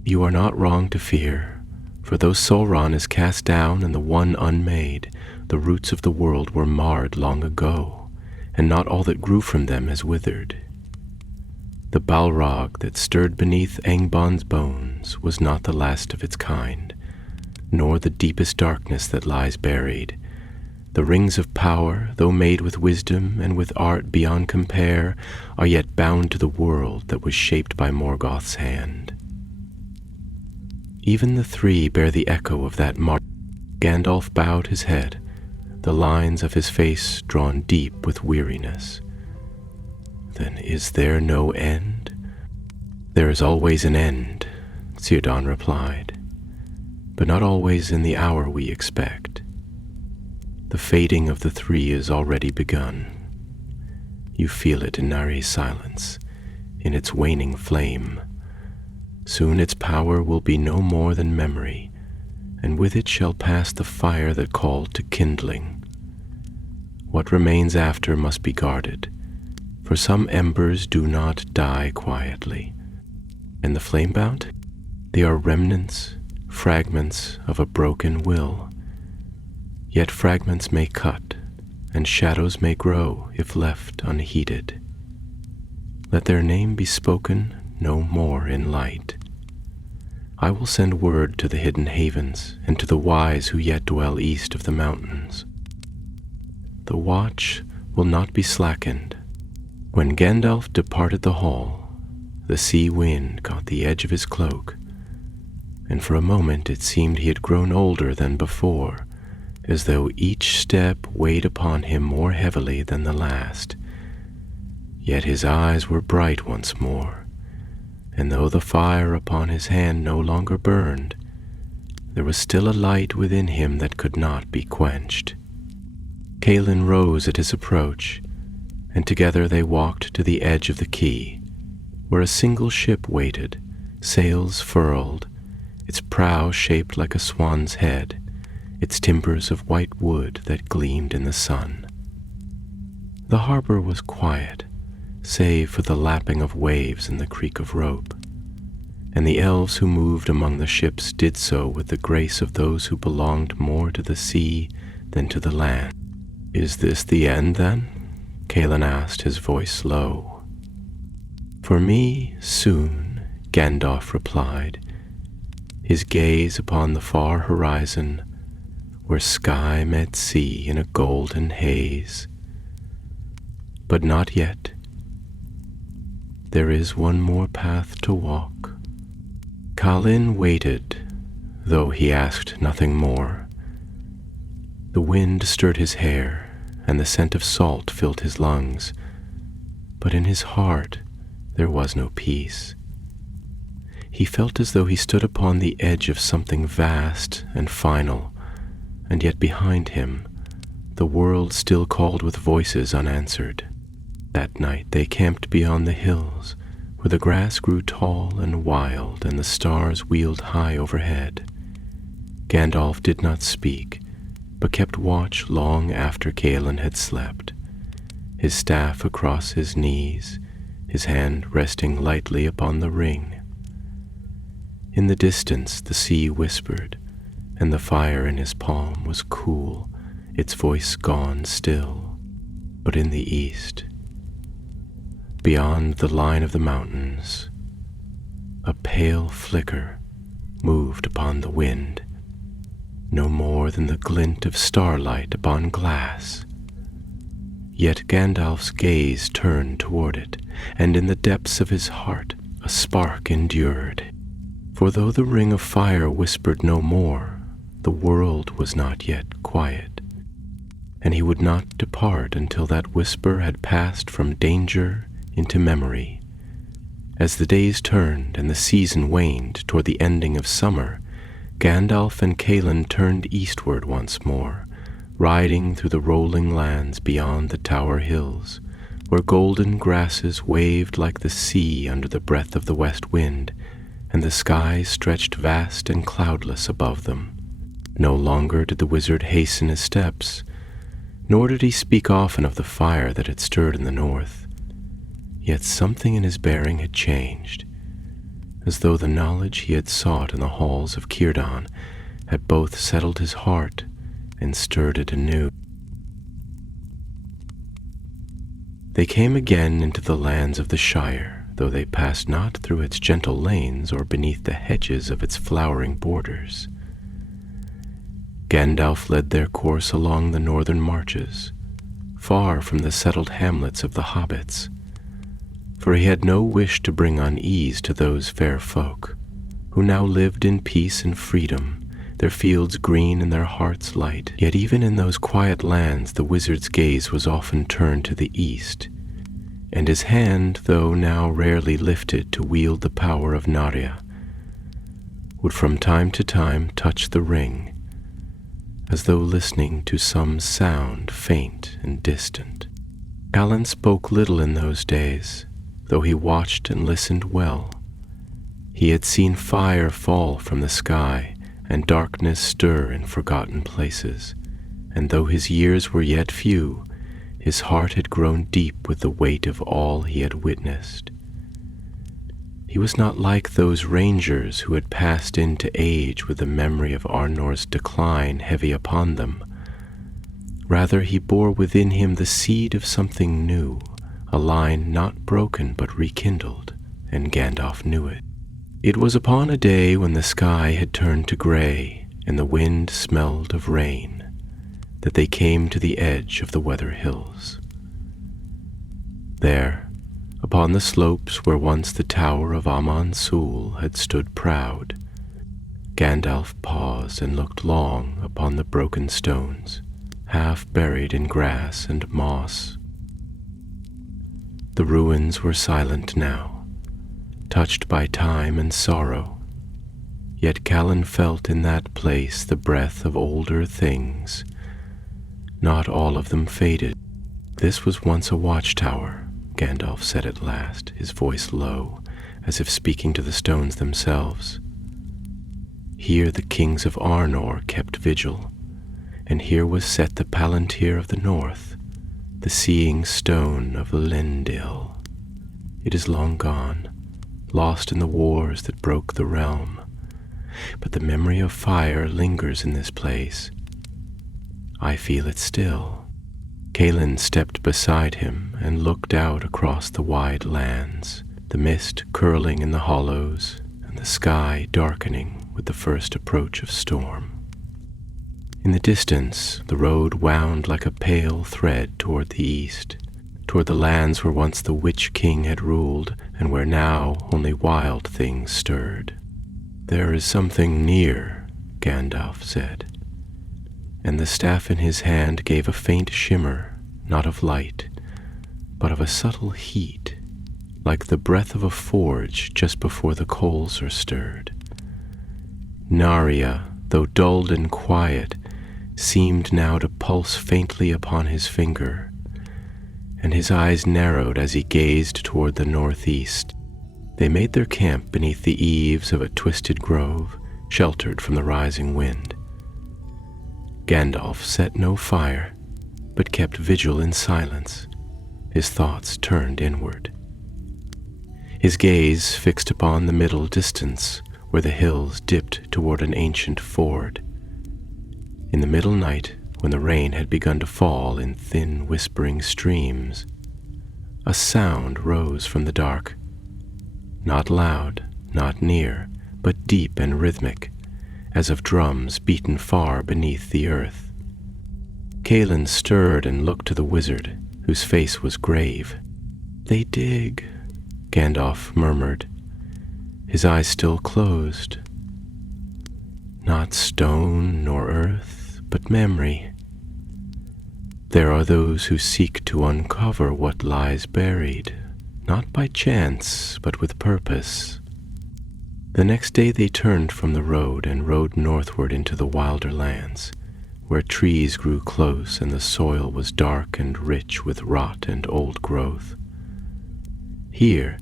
"You are not wrong to fear, for though Sauron is cast down and the One unmade, the roots of the world were marred long ago, and not all that grew from them has withered. The Balrog that stirred beneath Angband's bones was not the last of its kind, nor the deepest darkness that lies buried. The rings of power, though made with wisdom and with art beyond compare, are yet bound to the world that was shaped by Morgoth's hand. Even the three bear the echo of that mark." Gandalf bowed his head, the lines of his face drawn deep with weariness. "Then is there no end?" "There is always an end," Círdan replied, "but not always in the hour we expect. The fading of the three is already begun. You feel it in Nari's silence, in its waning flame. Soon its power will be no more than memory, and with it shall pass the fire that called to kindling. What remains after must be guarded, for some embers do not die quietly. And the flame-bound? They are remnants, fragments of a broken will. Yet fragments may cut, and shadows may grow if left unheeded. Let their name be spoken no more in light. I will send word to the hidden havens and to the wise who yet dwell east of the mountains. The watch will not be slackened. When Gandalf departed the hall, the sea wind caught the edge of his cloak, and for a moment it seemed he had grown older than before, as though each step weighed upon him more heavily than the last. Yet his eyes were bright once more, and though the fire upon his hand no longer burned, there was still a light within him that could not be quenched. Calin rose at his approach, and together they walked to the edge of the quay, where a single ship waited, sails furled, its prow shaped like a swan's head, its timbers of white wood that gleamed in the sun. The harbor was quiet, save for the lapping of waves and the creak of rope, and the elves who moved among the ships did so with the grace of those who belonged more to the sea than to the land. "Is this the end, then?" Calin asked, his voice low. "For me, soon," Gandalf replied, his gaze upon the far horizon, where sky met sea in a golden haze. "But not yet. There is one more path to walk." Calin waited, though he asked nothing more. The wind stirred his hair, and the scent of salt filled his lungs, but in his heart there was no peace. He felt as though he stood upon the edge of something vast and final, and yet behind him the world still called with voices unanswered. That night they camped beyond the hills, where the grass grew tall and wild and the stars wheeled high overhead. Gandalf did not speak, but kept watch long after Calin had slept, his staff across his knees, his hand resting lightly upon the ring. In the distance the sea whispered, and the fire in his palm was cool, its voice gone still. But in the east, beyond the line of the mountains, a pale flicker moved upon the wind, no more than the glint of starlight upon glass. Yet Gandalf's gaze turned toward it, and in the depths of his heart a spark endured. For though the ring of fire whispered no more, the world was not yet quiet, and he would not depart until that whisper had passed from danger into memory. As the days turned and the season waned toward the ending of summer, Gandalf and Calin turned eastward once more, riding through the rolling lands beyond the Tower Hills, where golden grasses waved like the sea under the breath of the west wind, and the sky stretched vast and cloudless above them. No longer did the wizard hasten his steps, nor did he speak often of the fire that had stirred in the north. Yet something in his bearing had changed, as though the knowledge he had sought in the halls of Círdan had both settled his heart and stirred it anew. They came again into the lands of the Shire, though they passed not through its gentle lanes or beneath the hedges of its flowering borders. Gandalf led their course along the northern marches, far from the settled hamlets of the hobbits, for he had no wish to bring unease to those fair folk, who now lived in peace and freedom, their fields green and their hearts light. Yet even in those quiet lands the wizard's gaze was often turned to the east, and his hand, though now rarely lifted to wield the power of Narya, would from time to time touch the ring, as though listening to some sound faint and distant. Calin spoke little in those days, though he watched and listened well. He had seen fire fall from the sky and darkness stir in forgotten places, and though his years were yet few, his heart had grown deep with the weight of all he had witnessed. He was not like those rangers who had passed into age with the memory of Arnor's decline heavy upon them. Rather, he bore within him the seed of something new, a line not broken but rekindled, and Gandalf knew it. It was upon a day when the sky had turned to gray and the wind smelled of rain that they came to the edge of the Weather Hills. There, upon the slopes where once the tower of Aman-Sul had stood proud, Gandalf paused and looked long upon the broken stones, half buried in grass and moss. The ruins were silent now, touched by time and sorrow, yet Callan felt in that place the breath of older things. Not all of them faded. This was once a watchtower, Gandalf said at last, his voice low, as if speaking to the stones themselves. Here the kings of Arnor kept vigil, and here was set the Palantir of the North, the seeing stone of Elendil. It is long gone, lost in the wars that broke the realm, but the memory of fire lingers in this place. I feel it still. Callan stepped beside him and looked out across the wide lands, the mist curling in the hollows and the sky darkening with the first approach of storm. In the distance, the road wound like a pale thread toward the east, toward the lands where once the Witch King had ruled and where now only wild things stirred. "There is something near," Gandalf said, and the staff in his hand gave a faint shimmer, not of light, but of a subtle heat, like the breath of a forge just before the coals are stirred. Narya, though dulled and quiet, seemed now to pulse faintly upon his finger, and his eyes narrowed as he gazed toward the northeast. They made their camp beneath the eaves of a twisted grove, sheltered from the rising wind. Gandalf set no fire, but kept vigil in silence, his thoughts turned inward. His gaze fixed upon the middle distance, where the hills dipped toward an ancient ford. In the middle night, when the rain had begun to fall in thin whispering streams, a sound rose from the dark, not loud, not near, but deep and rhythmic, as of drums beaten far beneath the earth. Callan stirred and looked to the wizard, whose face was grave. "They dig," Gandalf murmured, his eyes still closed. "Not stone nor earth, but memory. There are those who seek to uncover what lies buried, not by chance, but with purpose." The next day they turned from the road and rode northward into the wilder lands, where trees grew close and the soil was dark and rich with rot and old growth. Here,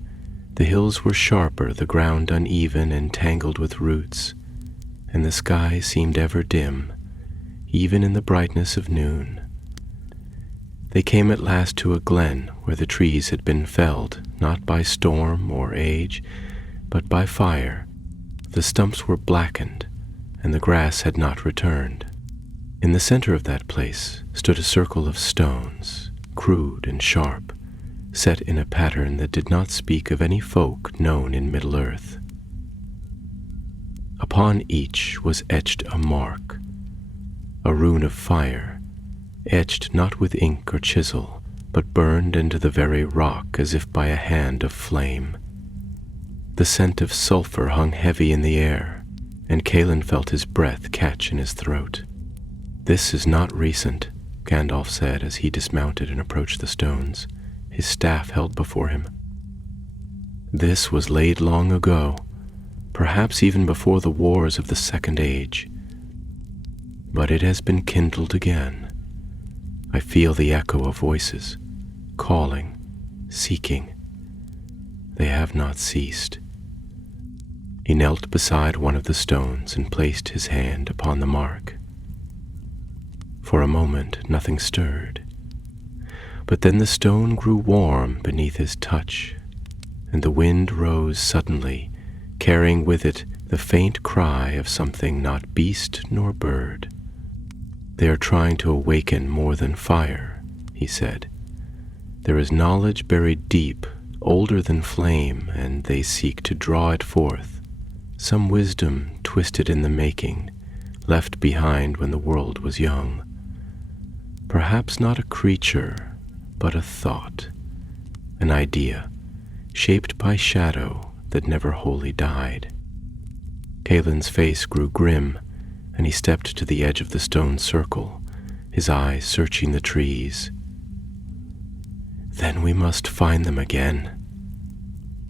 the hills were sharper, the ground uneven and tangled with roots, and the sky seemed ever dim, even in the brightness of noon. They came at last to a glen where the trees had been felled, not by storm or age, but by fire. The stumps were blackened, and the grass had not returned. In the center of that place stood a circle of stones, crude and sharp, set in a pattern that did not speak of any folk known in Middle-earth. Upon each was etched a mark, a rune of fire, etched not with ink or chisel, but burned into the very rock as if by a hand of flame. The scent of sulfur hung heavy in the air, and Callan felt his breath catch in his throat. "This is not recent," Gandalf said as he dismounted and approached the stones, his staff held before him. "This was laid long ago, perhaps even before the wars of the Second Age. But it has been kindled again. I feel the echo of voices, calling, seeking. They have not ceased. He knelt beside one of the stones and placed his hand upon the mark. For a moment nothing stirred, but then the stone grew warm beneath his touch, and the wind rose suddenly, carrying with it the faint cry of something not beast nor bird. "They are trying to awaken more than fire," he said. "There is knowledge buried deep, older than flame, and they seek to draw it forth. Some wisdom twisted in the making, left behind when the world was young. Perhaps not a creature, but a thought, an idea, shaped by shadow that never wholly died." Caelin's face grew grim, and he stepped to the edge of the stone circle, his eyes searching the trees. "Then we must find them again,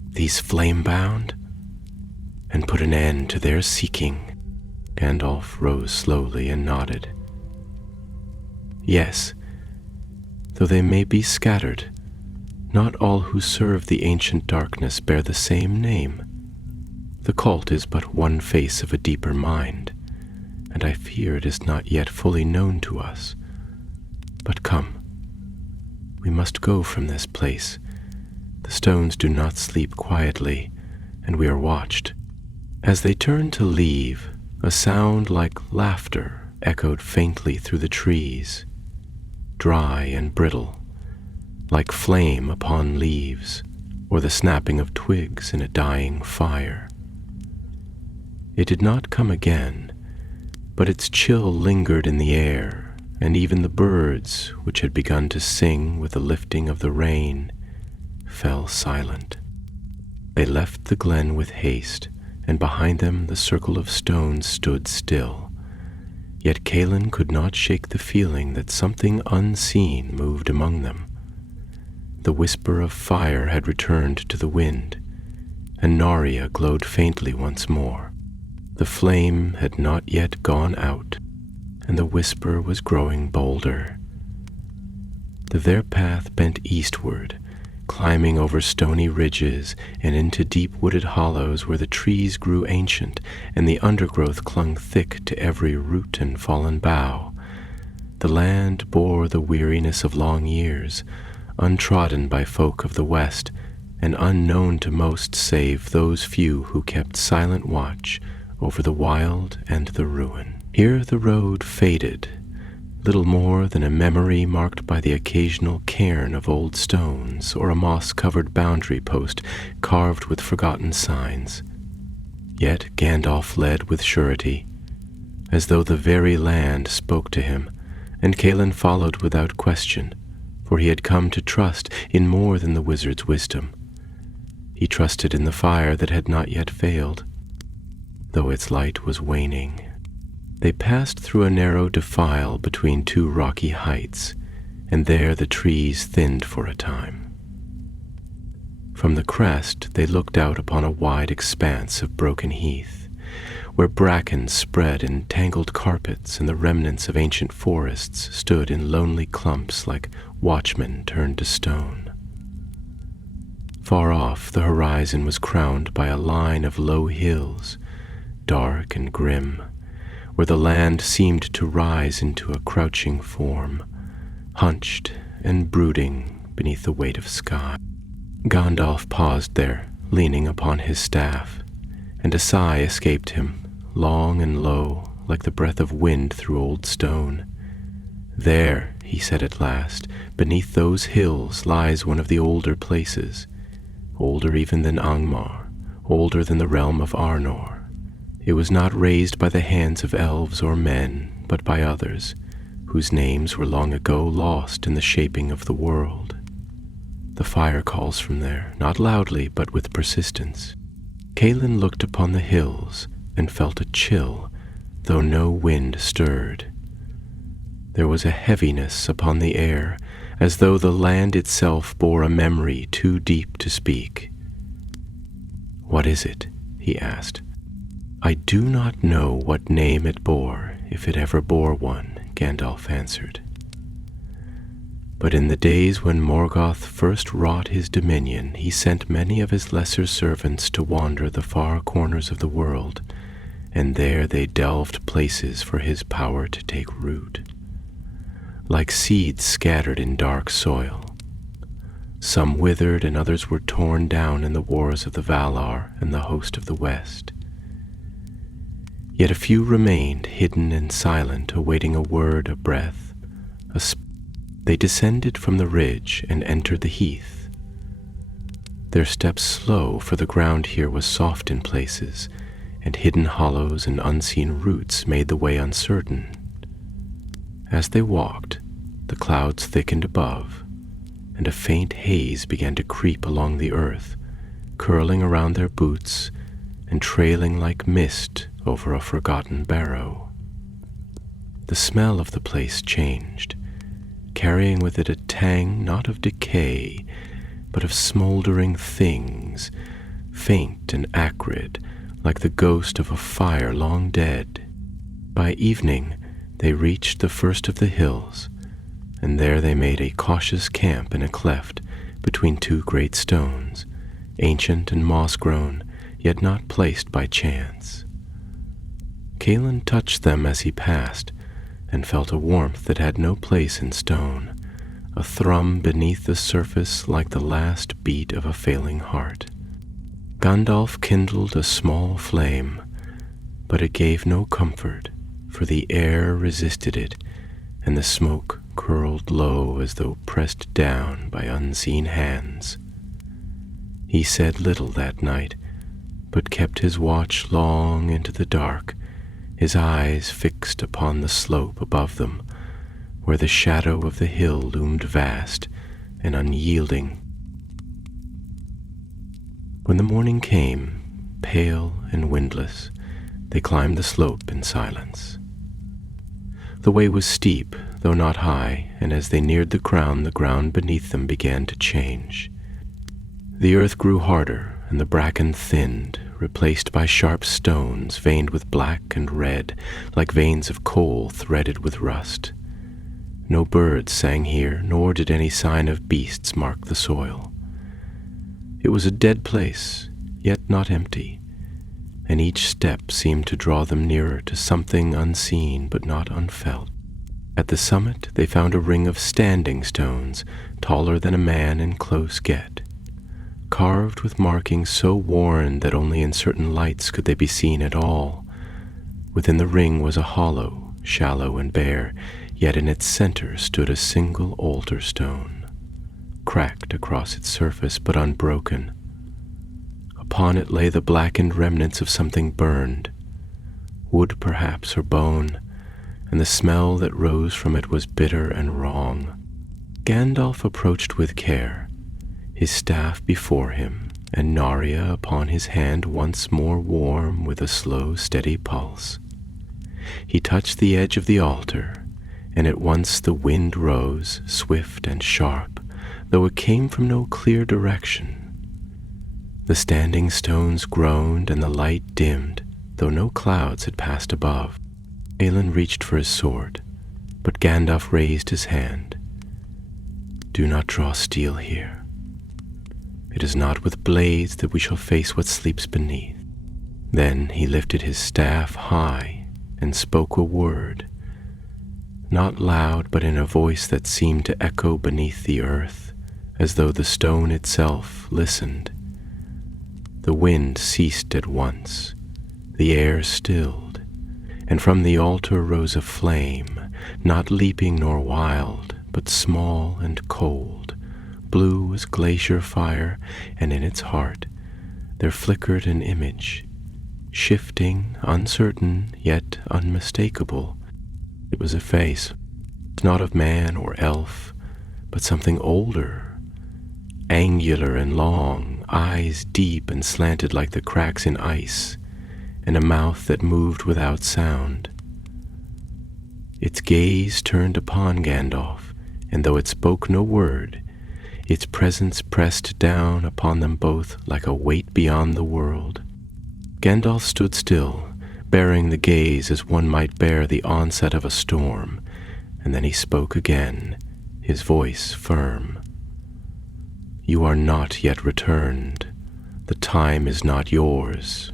these flame-bound, and put an end to their seeking." Gandalf rose slowly and nodded. "Yes, though they may be scattered, not all who serve the ancient darkness bear the same name. The cult is but one face of a deeper mind, and I fear it is not yet fully known to us. But come, we must go from this place. The stones do not sleep quietly, and we are watched." As they turned to leave, a sound like laughter echoed faintly through the trees, dry and brittle, like flame upon leaves, or the snapping of twigs in a dying fire. It did not come again, but its chill lingered in the air, and even the birds, which had begun to sing with the lifting of the rain, fell silent. They left the glen with haste, and behind them the circle of stones stood still. Yet Caelin could not shake the feeling that something unseen moved among them. The whisper of fire had returned to the wind, and Narya glowed faintly once more. The flame had not yet gone out, and the whisper was growing bolder. Their path bent eastward, climbing over stony ridges and into deep wooded hollows where the trees grew ancient and the undergrowth clung thick to every root and fallen bough. The land bore the weariness of long years, untrodden by folk of the West, and unknown to most save those few who kept silent watch over the wild and the ruin. Here the road faded, little more than a memory marked by the occasional cairn of old stones or a moss-covered boundary post carved with forgotten signs. Yet Gandalf led with surety, as though the very land spoke to him, and Caelin followed without question, for he had come to trust in more than the wizard's wisdom. He trusted in the fire that had not yet failed, though its light was waning. They passed through a narrow defile between two rocky heights, and there the trees thinned for a time. From the crest they looked out upon a wide expanse of broken heath, where bracken spread in tangled carpets and the remnants of ancient forests stood in lonely clumps like watchmen turned to stone. Far off, the horizon was crowned by a line of low hills, dark and grim, where the land seemed to rise into a crouching form, hunched and brooding beneath the weight of sky. Gandalf paused there, leaning upon his staff, and a sigh escaped him, long and low, like the breath of wind through old stone. "There," he said at last, "beneath those hills lies one of the older places, older even than Angmar, older than the realm of Arnor. It was not raised by the hands of elves or men, but by others, whose names were long ago lost in the shaping of the world. The fire calls from there, not loudly, but with persistence." Caelin looked upon the hills and felt a chill, though no wind stirred. There was a heaviness upon the air, as though the land itself bore a memory too deep to speak. "What is it?" he asked. "I do not know what name it bore, if it ever bore one," Gandalf answered. But in the days when Morgoth first wrought his dominion, he sent many of his lesser servants to wander the far corners of the world, and there they delved places for his power to take root, like seeds scattered in dark soil. Some withered and others were torn down in the wars of the Valar and the host of the West. Yet a few remained, hidden and silent, awaiting a word, a breath, They descended from the ridge and entered the heath. Their steps slow, for the ground here was soft in places, and hidden hollows and unseen roots made the way uncertain. As they walked, the clouds thickened above, and a faint haze began to creep along the earth, curling around their boots and trailing like mist over a forgotten barrow. The smell of the place changed, carrying with it a tang not of decay, but of smoldering things, faint and acrid, like the ghost of a fire long dead. By evening, they reached the first of the hills, and there they made a cautious camp in a cleft between two great stones, ancient and moss-grown, yet not placed by chance. Calin touched them as he passed, and felt a warmth that had no place in stone, a thrum beneath the surface like the last beat of a failing heart. Gandalf kindled a small flame, but it gave no comfort, for the air resisted it, and the smoke curled low as though pressed down by unseen hands. He said little that night, but kept his watch long into the dark, his eyes fixed upon the slope above them, where the shadow of the hill loomed vast and unyielding. When the morning came, pale and windless, they climbed the slope in silence. The way was steep, though not high, and as they neared the ground beneath them began to change. The earth grew harder, and the bracken thinned, replaced by sharp stones veined with black and red, like veins of coal threaded with rust. No birds sang here, nor did any sign of beasts mark the soil. It was a dead place, yet not empty, and each step seemed to draw them nearer to something unseen but not unfelt. At the summit they found a ring of standing stones, taller than a man in close get, carved with markings so worn that only in certain lights could they be seen at all. Within the ring was a hollow, shallow and bare, yet in its center stood a single altar stone, cracked across its surface but unbroken. Upon it lay the blackened remnants of something burned, wood perhaps or bone, and the smell that rose from it was bitter and wrong. Gandalf approached with care, his staff before him, and Narya upon his hand once more warm with a slow, steady pulse. He touched the edge of the altar, and at once the wind rose, swift and sharp, though it came from no clear direction. The standing stones groaned and the light dimmed, though no clouds had passed above. Elend reached for his sword, but Gandalf raised his hand. "Do not draw steel here. It is not with blades that we shall face what sleeps beneath." Then he lifted his staff high and spoke a word, not loud but in a voice that seemed to echo beneath the earth, as though the stone itself listened. The wind ceased at once, the air stilled, and from the altar rose a flame, not leaping nor wild, but small and cold, blue as glacier fire, and in its heart there flickered an image, shifting, uncertain, yet unmistakable. It was a face, not of man or elf, but something older, angular and long, eyes deep and slanted like the cracks in ice, and a mouth that moved without sound. Its gaze turned upon Gandalf, and though it spoke no word, its presence pressed down upon them both like a weight beyond the world. Gandalf stood still, bearing the gaze as one might bear the onset of a storm, and then he spoke again, his voice firm. "You are not yet returned. The time is not yours."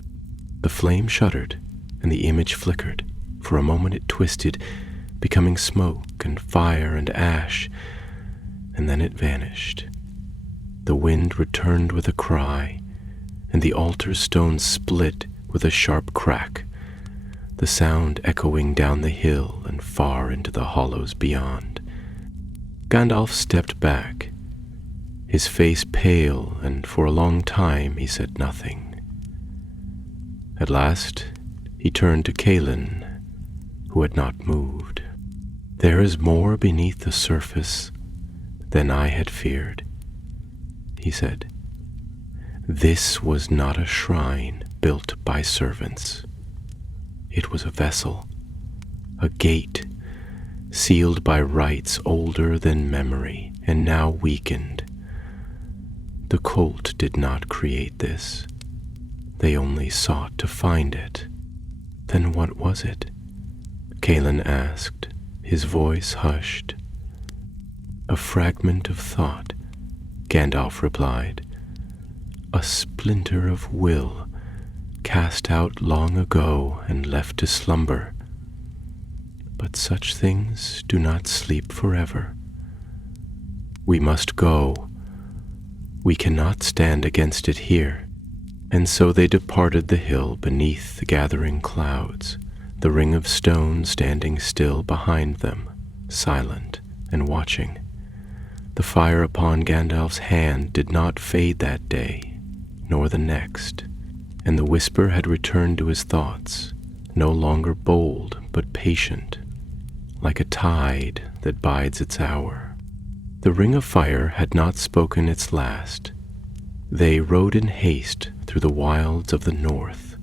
The flame shuddered, and the image flickered. For a moment it twisted, becoming smoke and fire and ash, and then it vanished. The wind returned with a cry, and the altar stone split with a sharp crack, the sound echoing down the hill and far into the hollows beyond. Gandalf stepped back, his face pale, and for a long time he said nothing. At last he turned to Calin, who had not moved. "There is more beneath the surface than I had feared," he said. "This was not a shrine built by servants. It was a vessel, a gate, sealed by rites older than memory and now weakened. The cult did not create this. They only sought to find it." "Then what was it?" Calin asked, his voice hushed. "A fragment of thought," Gandalf replied. "A splinter of will, cast out long ago and left to slumber. But such things do not sleep forever. We must go. We cannot stand against it here." And so they departed the hill beneath the gathering clouds, the ring of stone standing still behind them, silent and watching. The fire upon Gandalf's hand did not fade that day, nor the next, and the whisper had returned to his thoughts, no longer bold but patient, like a tide that bides its hour. The ring of fire had not spoken its last. They rode in haste through the wilds of the north,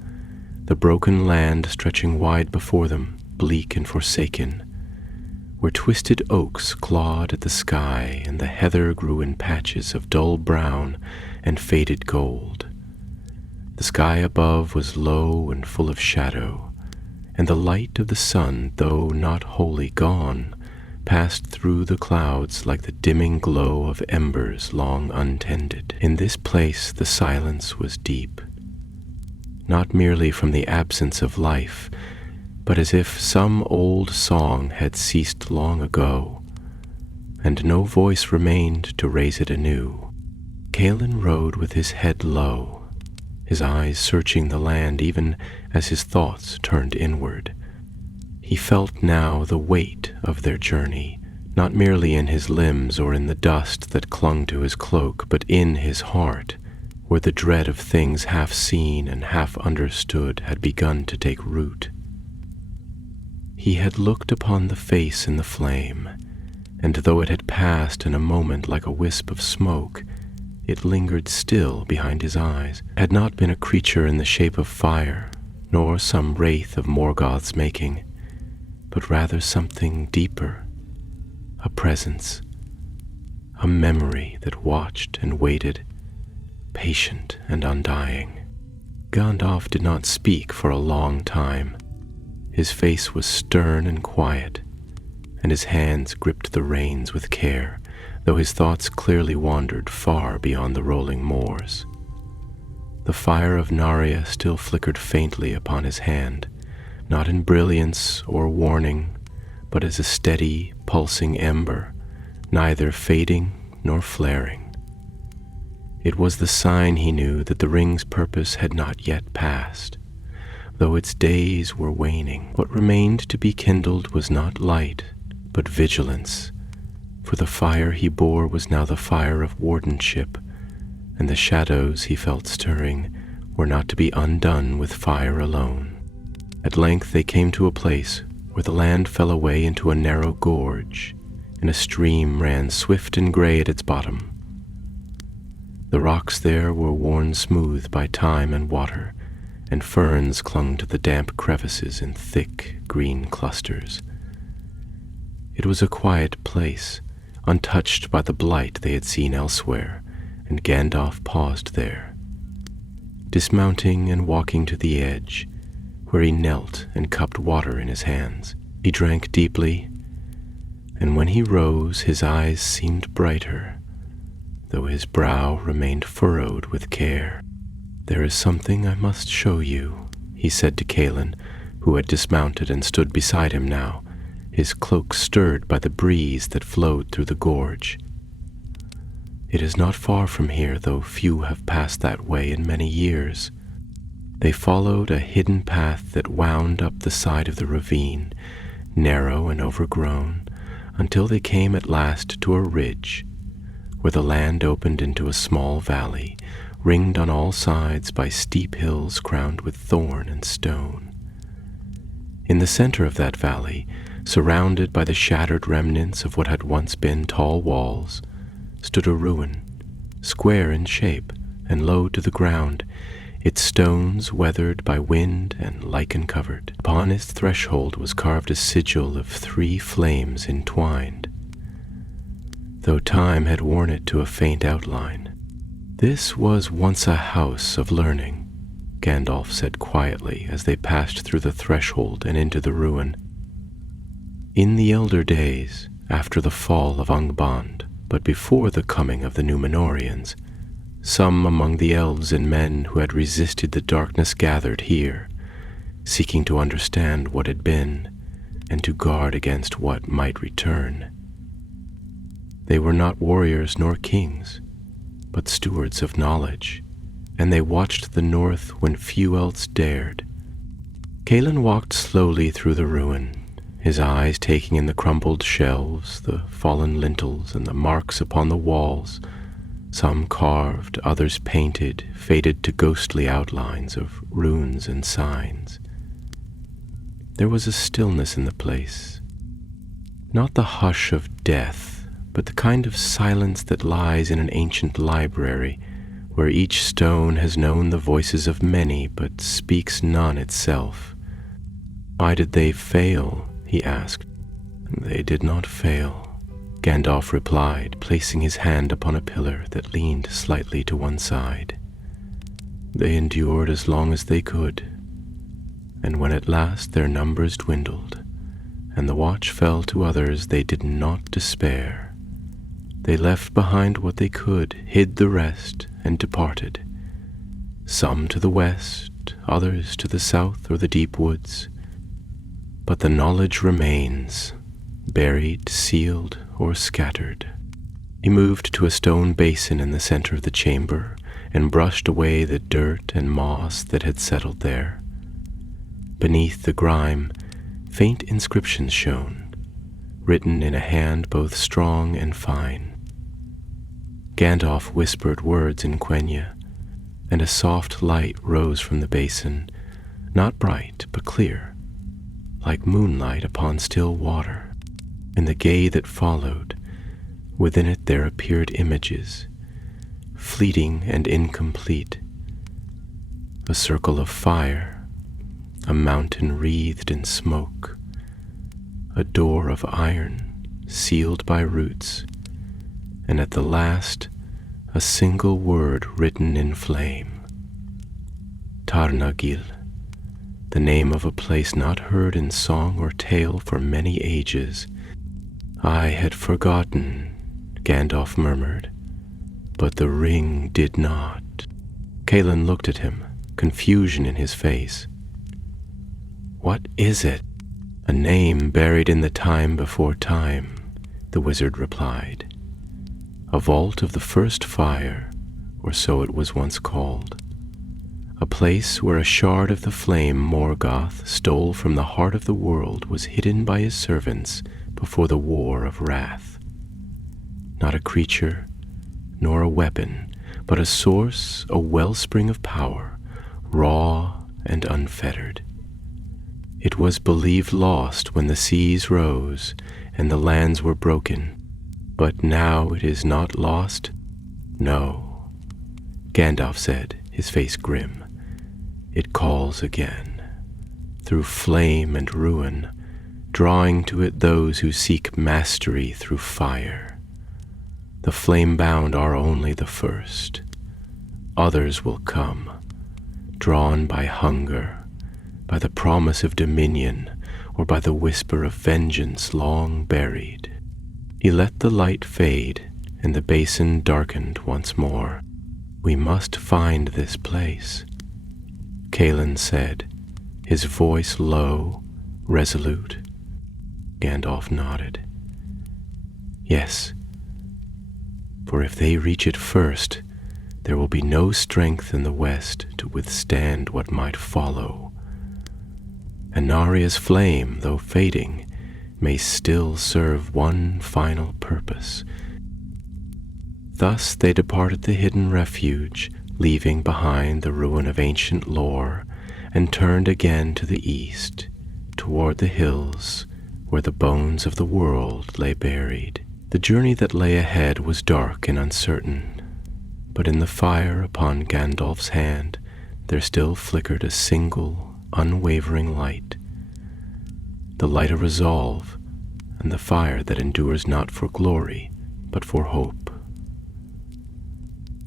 the broken land stretching wide before them, bleak and forsaken, where twisted oaks clawed at the sky and the heather grew in patches of dull brown and faded gold. The sky above was low and full of shadow, and the light of the sun, though not wholly gone, passed through the clouds like the dimming glow of embers long untended. In this place the silence was deep, not merely from the absence of life, but as if some old song had ceased long ago, and no voice remained to raise it anew. Calin rode with his head low, his eyes searching the land even as his thoughts turned inward. He felt now the weight of their journey, not merely in his limbs or in the dust that clung to his cloak, but in his heart, where the dread of things half seen and half understood had begun to take root. He had looked upon the face in the flame, and though it had passed in a moment like a wisp of smoke, it lingered still behind his eyes, had not been a creature in the shape of fire, nor some wraith of Morgoth's making, but rather something deeper, a presence, a memory that watched and waited, patient and undying. Gandalf did not speak for a long time. His face was stern and quiet, and his hands gripped the reins with care, though his thoughts clearly wandered far beyond the rolling moors. The fire of Narya still flickered faintly upon his hand, not in brilliance or warning, but as a steady, pulsing ember, neither fading nor flaring. It was the sign, he knew, that the ring's purpose had not yet passed, though its days were waning. What remained to be kindled was not light, but vigilance, for the fire he bore was now the fire of wardenship, and the shadows he felt stirring were not to be undone with fire alone. At length they came to a place where the land fell away into a narrow gorge, and a stream ran swift and gray at its bottom. The rocks there were worn smooth by time and water, and ferns clung to the damp crevices in thick green clusters. It was a quiet place, untouched by the blight they had seen elsewhere, and Gandalf paused there. Dismounting and walking to the edge, where he knelt and cupped water in his hands, he drank deeply, and when he rose his eyes seemed brighter, though his brow remained furrowed with care. "There is something I must show you," he said to Callan, who had dismounted and stood beside him now, his cloak stirred by the breeze that flowed through the gorge. "It is not far from here, though few have passed that way in many years." They followed a hidden path that wound up the side of the ravine, narrow and overgrown, until they came at last to a ridge, where the land opened into a small valley, ringed on all sides by steep hills crowned with thorn and stone. In the center of that valley, surrounded by the shattered remnants of what had once been tall walls, stood a ruin, square in shape and low to the ground, its stones weathered by wind and lichen-covered. Upon its threshold was carved a sigil of 3 flames entwined, though time had worn it to a faint outline. "This was once a house of learning," Gandalf said quietly as they passed through the threshold and into the ruin. "In the elder days, after the fall of Angband, but before the coming of the Númenóreans, some among the elves and men who had resisted the darkness gathered here, seeking to understand what had been and to guard against what might return. They were not warriors nor kings, but stewards of knowledge, and they watched the north when few else dared." Callan walked slowly through the ruin, his eyes taking in the crumbled shelves, the fallen lintels, and the marks upon the walls, some carved, others painted, faded to ghostly outlines of runes and signs. There was a stillness in the place, not the hush of death, but the kind of silence that lies in an ancient library, where each stone has known the voices of many but speaks none itself. "Why did they fail?" he asked. "They did not fail," Gandalf replied, placing his hand upon a pillar that leaned slightly to one side. "They endured as long as they could, and when at last their numbers dwindled, and the watch fell to others, they did not despair. They left behind what they could, hid the rest, and departed, some to the west, others to the south or the deep woods. But the knowledge remains, buried, sealed, or scattered." He moved to a stone basin in the center of the chamber and brushed away the dirt and moss that had settled there. Beneath the grime, faint inscriptions shone, written in a hand both strong and fine. Gandalf whispered words in Quenya, and a soft light rose from the basin, not bright but clear, like moonlight upon still water. In the gay that followed, within it there appeared images, fleeting and incomplete. A circle of fire, a mountain wreathed in smoke, a door of iron sealed by roots, and at the last a single word written in flame. Tarnagil, the name of a place not heard in song or tale for many ages. "I had forgotten," Gandalf murmured, "but the ring did not." Callan looked at him, confusion in his face. "What is it?" "A name buried in the time before time," the wizard replied. "A vault of the first fire, or so it was once called. A place where a shard of the flame Morgoth stole from the heart of the world was hidden by his servants before the War of Wrath. Not a creature, nor a weapon, but a source, a wellspring of power, raw and unfettered. It was believed lost when the seas rose and the lands were broken, but now it is not lost? No," Gandalf said, his face grim. "It calls again, through flame and ruin, drawing to it those who seek mastery through fire. The flame-bound are only the first. Others will come, drawn by hunger, by the promise of dominion, or by the whisper of vengeance long buried." He let the light fade, and the basin darkened once more. "We must find this place," Callan said, his voice low, resolute. Gandalf nodded. "Yes, for if they reach it first, there will be no strength in the west to withstand what might follow. And Naria's flame, though fading, may still serve one final purpose." Thus they departed the hidden refuge, leaving behind the ruin of ancient lore, and turned again to the east, toward the hills where the bones of the world lay buried. The journey that lay ahead was dark and uncertain, but in the fire upon Gandalf's hand there still flickered a single, unwavering light, the light of resolve, and the fire that endures not for glory, but for hope.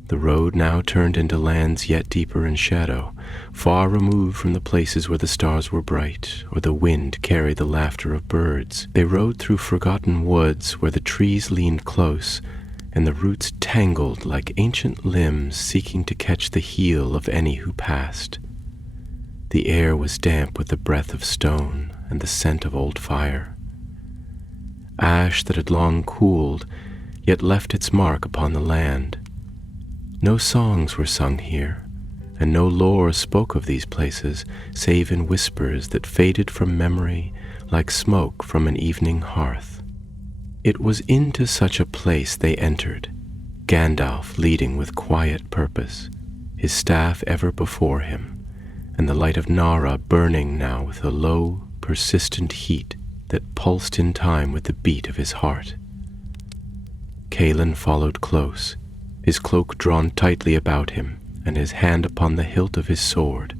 The road now turned into lands yet deeper in shadow, far removed from the places where the stars were bright, or the wind carried the laughter of birds. They rode through forgotten woods where the trees leaned close, and the roots tangled like ancient limbs seeking to catch the heel of any who passed. The air was damp with the breath of stone and the scent of old fire. Ash that had long cooled, yet left its mark upon the land. No songs were sung here, and no lore spoke of these places, save in whispers that faded from memory like smoke from an evening hearth. It was into such a place they entered, Gandalf leading with quiet purpose, his staff ever before him, and the light of Nara burning now with a low, persistent heat that pulsed in time with the beat of his heart. Callan followed close, his cloak drawn tightly about him, and his hand upon the hilt of his sword,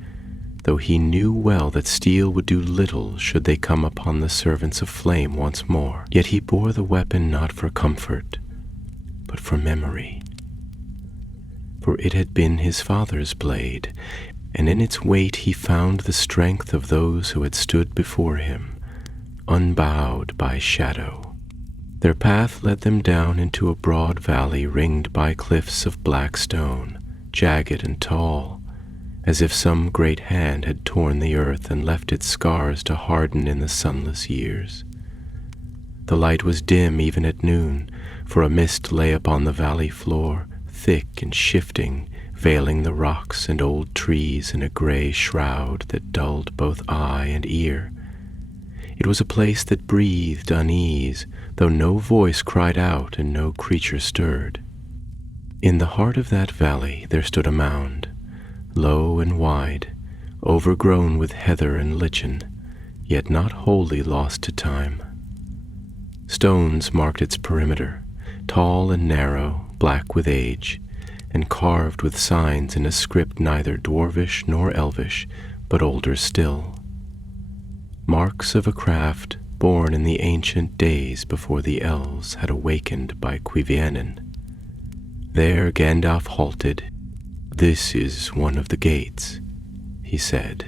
though he knew well that steel would do little should they come upon the servants of flame once more. Yet he bore the weapon not for comfort, but for memory. For it had been his father's blade, and in its weight he found the strength of those who had stood before him, unbowed by shadow. Their path led them down into a broad valley ringed by cliffs of black stone, jagged and tall, as if some great hand had torn the earth and left its scars to harden in the sunless years. The light was dim even at noon, for a mist lay upon the valley floor, thick and shifting, veiling the rocks and old trees in a gray shroud that dulled both eye and ear. It was a place that breathed unease, though no voice cried out and no creature stirred. In the heart of that valley there stood a mound, low and wide, overgrown with heather and lichen, yet not wholly lost to time. Stones marked its perimeter, tall and narrow, black with age, and carved with signs in a script neither dwarvish nor elvish, but older still. Marks of a craft born in the ancient days before the elves had awakened by Cuivianen. There Gandalf halted. "This is one of the gates," he said,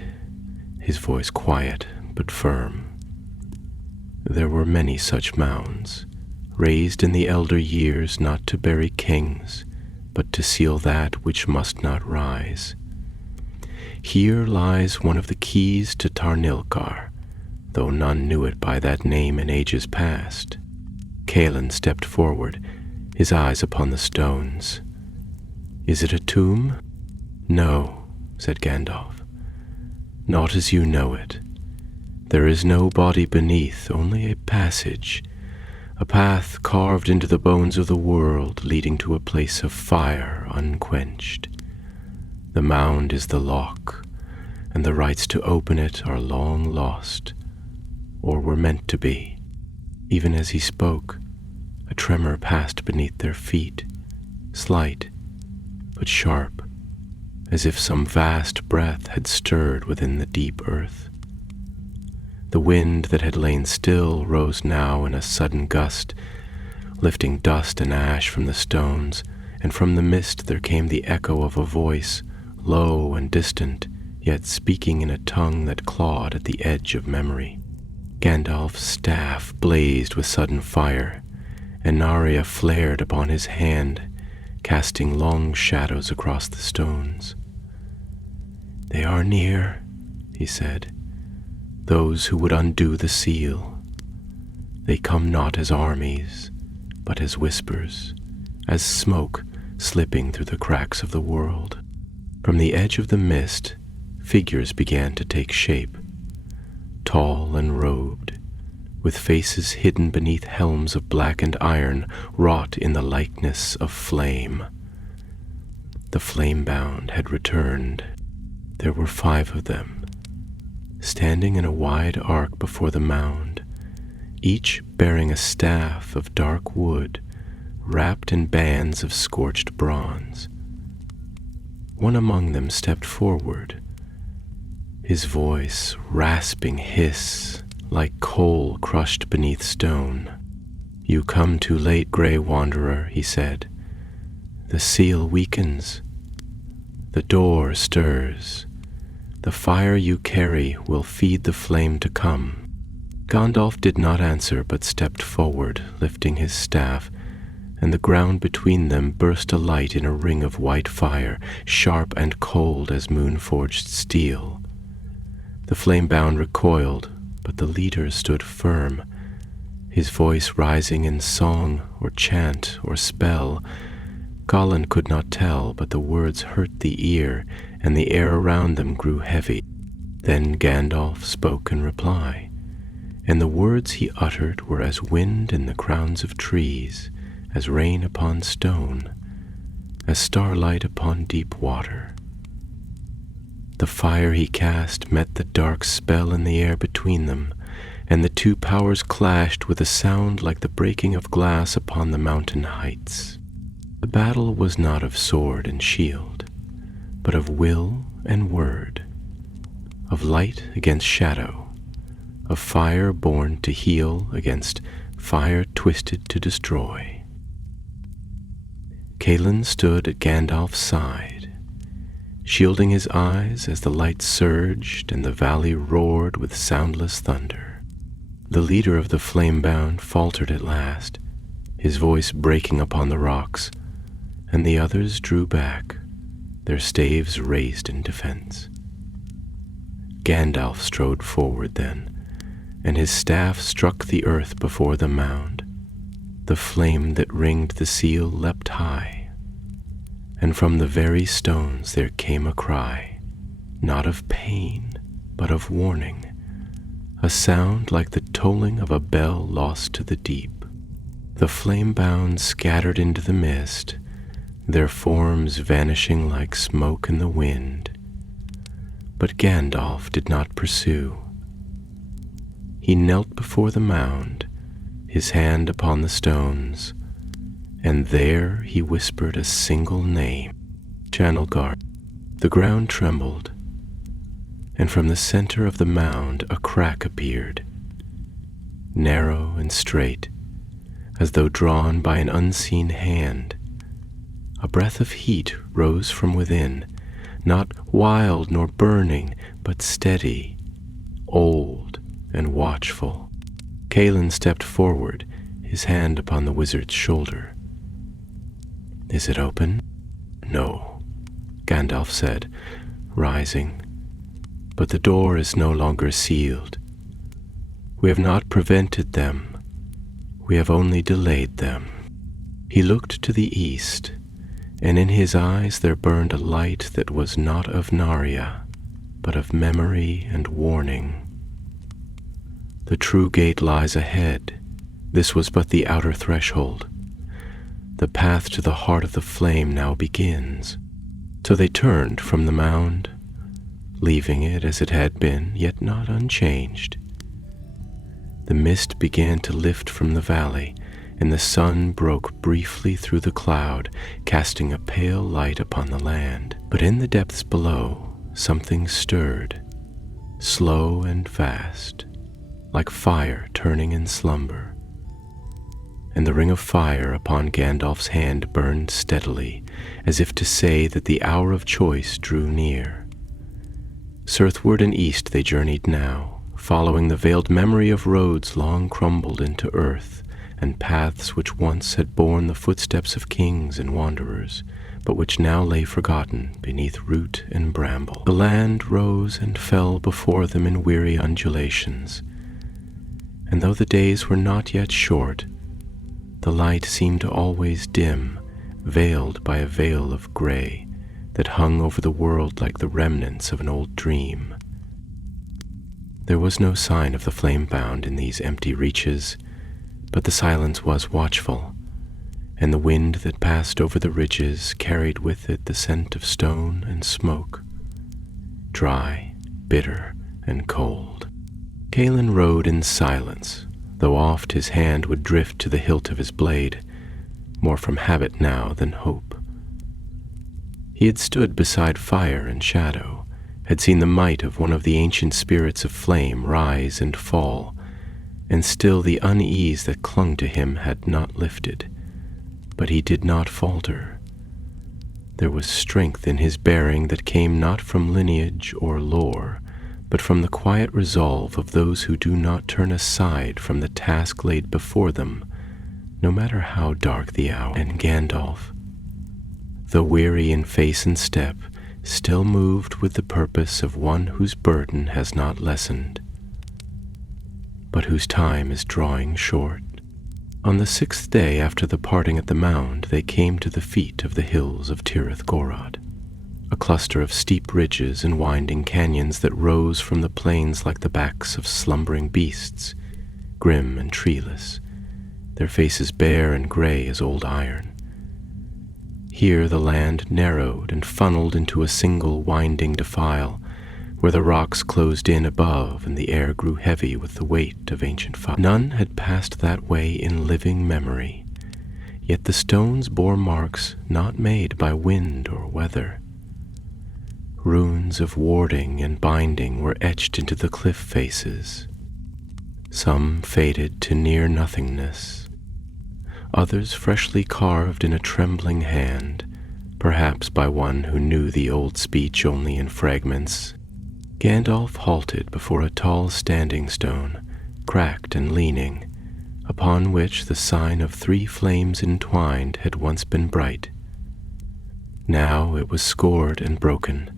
his voice quiet but firm. There were many such mounds, raised in the elder years not to bury kings, but to seal that which must not rise. Here lies one of the keys to Tarnilcar, though none knew it by that name in ages past. Callan stepped forward, his eyes upon the stones. "Is it a tomb?" "No," said Gandalf. "Not as you know it. There is no body beneath, only a passage, a path carved into the bones of the world, leading to a place of fire unquenched. The mound is the lock, and the rights to open it are long lost, or were meant to be." Even as he spoke, a tremor passed beneath their feet, slight but sharp, as if some vast breath had stirred within the deep earth. The wind that had lain still rose now in a sudden gust, lifting dust and ash from the stones, and from the mist there came the echo of a voice, low and distant, yet speaking in a tongue that clawed at the edge of memory. Gandalf's staff blazed with sudden fire, and Narya flared upon his hand, casting long shadows across the stones. "They are near," he said, "those who would undo the seal. They come not as armies, but as whispers, as smoke slipping through the cracks of the world." From the edge of the mist, figures began to take shape, tall and robed, with faces hidden beneath helms of blackened iron wrought in the likeness of flame. The flame-bound had returned. There were 5 of them, standing in a wide arc before the mound, each bearing a staff of dark wood wrapped in bands of scorched bronze. One among them stepped forward, his voice rasping hiss like coal crushed beneath stone. "You come too late, Grey Wanderer," he said. "The seal weakens. The door stirs. The fire you carry will feed the flame to come." Gandalf did not answer, but stepped forward, lifting his staff, and the ground between them burst alight in a ring of white fire, sharp and cold as moon-forged steel. The flame-bound recoiled, but the leader stood firm, his voice rising in song or chant or spell. Colin could not tell, but the words hurt the ear, and the air around them grew heavy. Then Gandalf spoke in reply, and the words he uttered were as wind in the crowns of trees, as rain upon stone, as starlight upon deep water. The fire he cast met the dark spell in the air between them, and the 2 powers clashed with a sound like the breaking of glass upon the mountain heights. The battle was not of sword and shield, but of will and word, of light against shadow, of fire born to heal against fire twisted to destroy. Calin stood at Gandalf's side, shielding his eyes as the light surged and the valley roared with soundless thunder. The leader of the flame-bound faltered at last, his voice breaking upon the rocks, and the others drew back, their staves raised in defense. Gandalf strode forward then, and his staff struck the earth before the mound. The flame that ringed the seal leapt high, and from the very stones there came a cry, not of pain, but of warning, a sound like the tolling of a bell lost to the deep. The flame-bound scattered into the mist, their forms vanishing like smoke in the wind. But Gandalf did not pursue. He knelt before the mound, his hand upon the stones, and there he whispered a single name, Chanelgar. The ground trembled, and from the center of the mound a crack appeared, narrow and straight, as though drawn by an unseen hand. A breath of heat rose from within, not wild nor burning, but steady, old and watchful. Calin stepped forward, his hand upon the wizard's shoulder. "Is it open?" "No," Gandalf said, rising. "But the door is no longer sealed. We have not prevented them. We have only delayed them." He looked to the east, and in his eyes there burned a light that was not of Narya, but of memory and warning. "The true gate lies ahead. This was but the outer threshold. The path to the heart of the flame now begins." So they turned from the mound, leaving it as it had been, yet not unchanged. The mist began to lift from the valley, and the sun broke briefly through the cloud, casting a pale light upon the land. But in the depths below, something stirred, slow and fast, like fire turning in slumber. And the ring of fire upon Gandalf's hand burned steadily, as if to say that the hour of choice drew near. Southward and east they journeyed now, following the veiled memory of roads long crumbled into earth, and paths which once had borne the footsteps of kings and wanderers, but which now lay forgotten beneath root and bramble. The land rose and fell before them in weary undulations, and though the days were not yet short, the light seemed always dim, veiled by a veil of gray that hung over the world like the remnants of an old dream. There was no sign of the flame-bound in these empty reaches, but the silence was watchful, and the wind that passed over the ridges carried with it the scent of stone and smoke, dry, bitter, and cold. Calin rode in silence, though oft his hand would drift to the hilt of his blade, more from habit now than hope. He had stood beside fire and shadow, had seen the might of one of the ancient spirits of flame rise and fall, and still the unease that clung to him had not lifted. But he did not falter. There was strength in his bearing that came not from lineage or lore, but from the quiet resolve of those who do not turn aside from the task laid before them, no matter how dark the hour. And Gandalf, though weary in face and step, still moved with the purpose of one whose burden has not lessened, but whose time is drawing short. On the 6th day after the parting at the mound, they came to the feet of the hills of Tirith Gorod, a cluster of steep ridges and winding canyons that rose from the plains like the backs of slumbering beasts, grim and treeless, their faces bare and gray as old iron. Here the land narrowed and funneled into a single winding defile, where the rocks closed in above and the air grew heavy with the weight of ancient fire. None had passed that way in living memory, yet the stones bore marks not made by wind or weather. Runes of warding and binding were etched into the cliff faces. Some faded to near nothingness, others freshly carved in a trembling hand, perhaps by one who knew the old speech only in fragments. Gandalf halted before a tall standing stone, cracked and leaning, upon which the sign of 3 flames entwined had once been bright. Now it was scored and broken,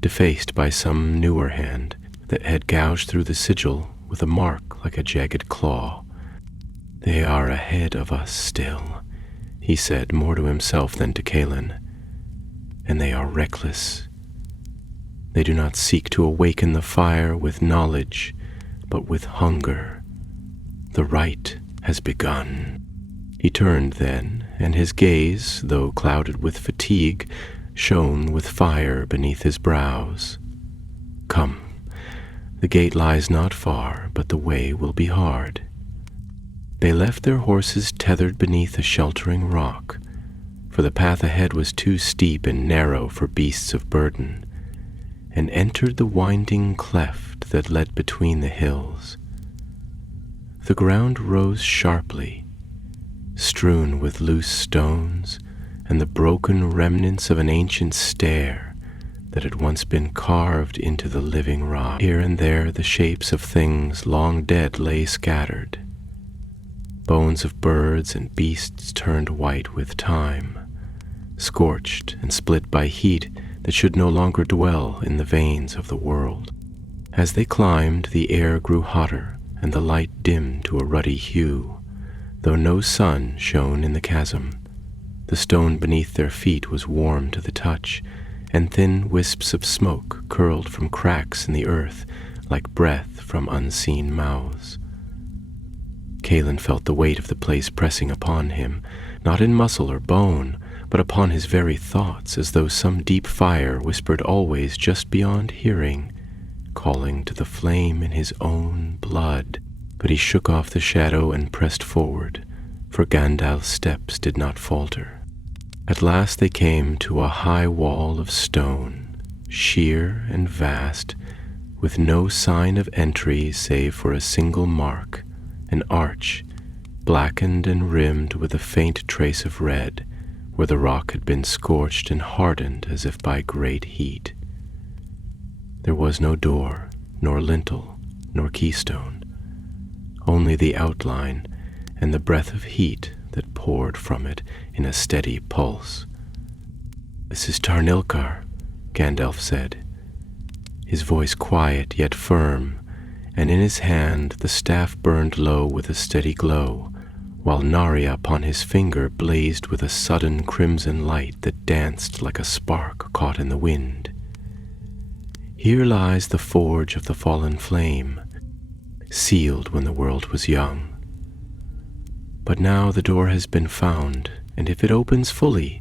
defaced by some newer hand that had gouged through the sigil with a mark like a jagged claw. "They are ahead of us still," he said, more to himself than to Calin, "and they are reckless. They do not seek to awaken the fire with knowledge, but with hunger. The rite has begun." He turned then, and his gaze, though clouded with fatigue, shone with fire beneath his brows. "Come, the gate lies not far, but the way will be hard." They left their horses tethered beneath a sheltering rock, for the path ahead was too steep and narrow for beasts of burden, and entered the winding cleft that led between the hills. The ground rose sharply, strewn with loose stones and the broken remnants of an ancient stair that had once been carved into the living rock. Here and there the shapes of things long dead lay scattered, bones of birds and beasts turned white with time, scorched and split by heat that should no longer dwell in the veins of the world. As they climbed, the air grew hotter and the light dimmed to a ruddy hue, though no sun shone in the chasm. The stone beneath their feet was warm to the touch, and thin wisps of smoke curled from cracks in the earth like breath from unseen mouths. Calin felt the weight of the place pressing upon him, not in muscle or bone, but upon his very thoughts, as though some deep fire whispered always just beyond hearing, calling to the flame in his own blood. But he shook off the shadow and pressed forward, for Gandalf's steps did not falter. At last they came to a high wall of stone, sheer and vast, with no sign of entry save for a single mark, an arch, blackened and rimmed with a faint trace of red, where the rock had been scorched and hardened as if by great heat. There was no door, nor lintel, nor keystone, only the outline and the breath of heat that poured from it in a steady pulse. "This is Tarnilkar," Gandalf said, his voice quiet yet firm, and in his hand the staff burned low with a steady glow, while Narya upon his finger blazed with a sudden crimson light that danced like a spark caught in the wind. "Here lies the forge of the fallen flame, sealed when the world was young. But now the door has been found, and if it opens fully,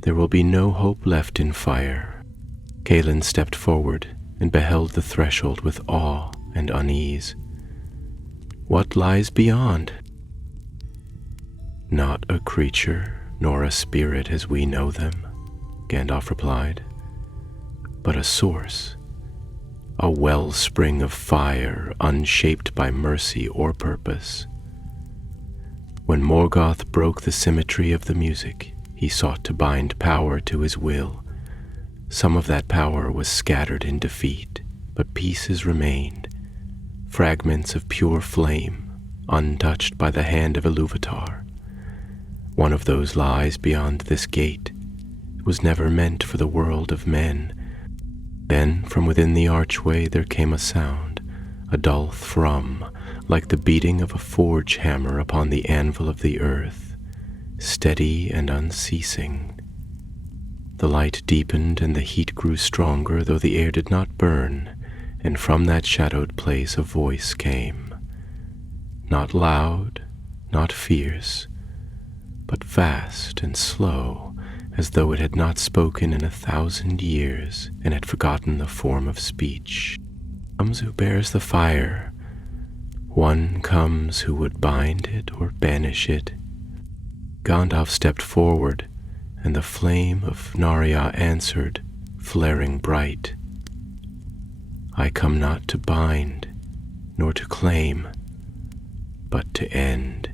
there will be no hope left in fire." Kaelin stepped forward and beheld the threshold with awe and unease. "What lies beyond?" "Not a creature nor a spirit as we know them," Gandalf replied, "but a source, a wellspring of fire unshaped by mercy or purpose. When Morgoth broke the symmetry of the music, he sought to bind power to his will. Some of that power was scattered in defeat, but pieces remained, fragments of pure flame, untouched by the hand of Ilúvatar. One of those lies beyond this gate. It was never meant for the world of men." Then from within the archway there came a sound, a dull thrum, like the beating of a forge hammer upon the anvil of the earth, steady and unceasing. The light deepened and the heat grew stronger, though the air did not burn, and from that shadowed place a voice came, not loud, not fierce, but vast and slow, as though it had not spoken in 1,000 years and had forgotten the form of speech. "Comes who bears the fire. One comes who would bind it or banish it." Gandalf stepped forward, and the flame of Narya answered, flaring bright, "I come not to bind, nor to claim, but to end."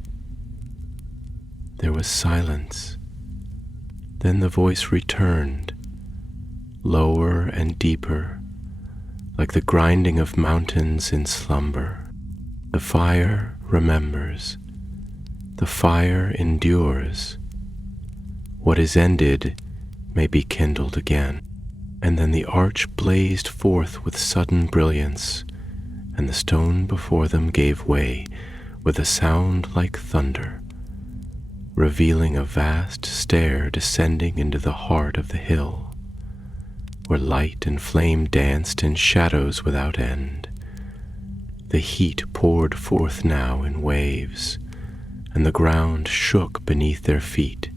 There was silence. Then the voice returned, lower and deeper, like the grinding of mountains in slumber. "The fire remembers. The fire endures. What is ended may be kindled again." And then the arch blazed forth with sudden brilliance, and the stone before them gave way with a sound like thunder, revealing a vast stair descending into the heart of the hill, where light and flame danced in shadows without end. The heat poured forth now in waves, and the ground shook beneath their feet.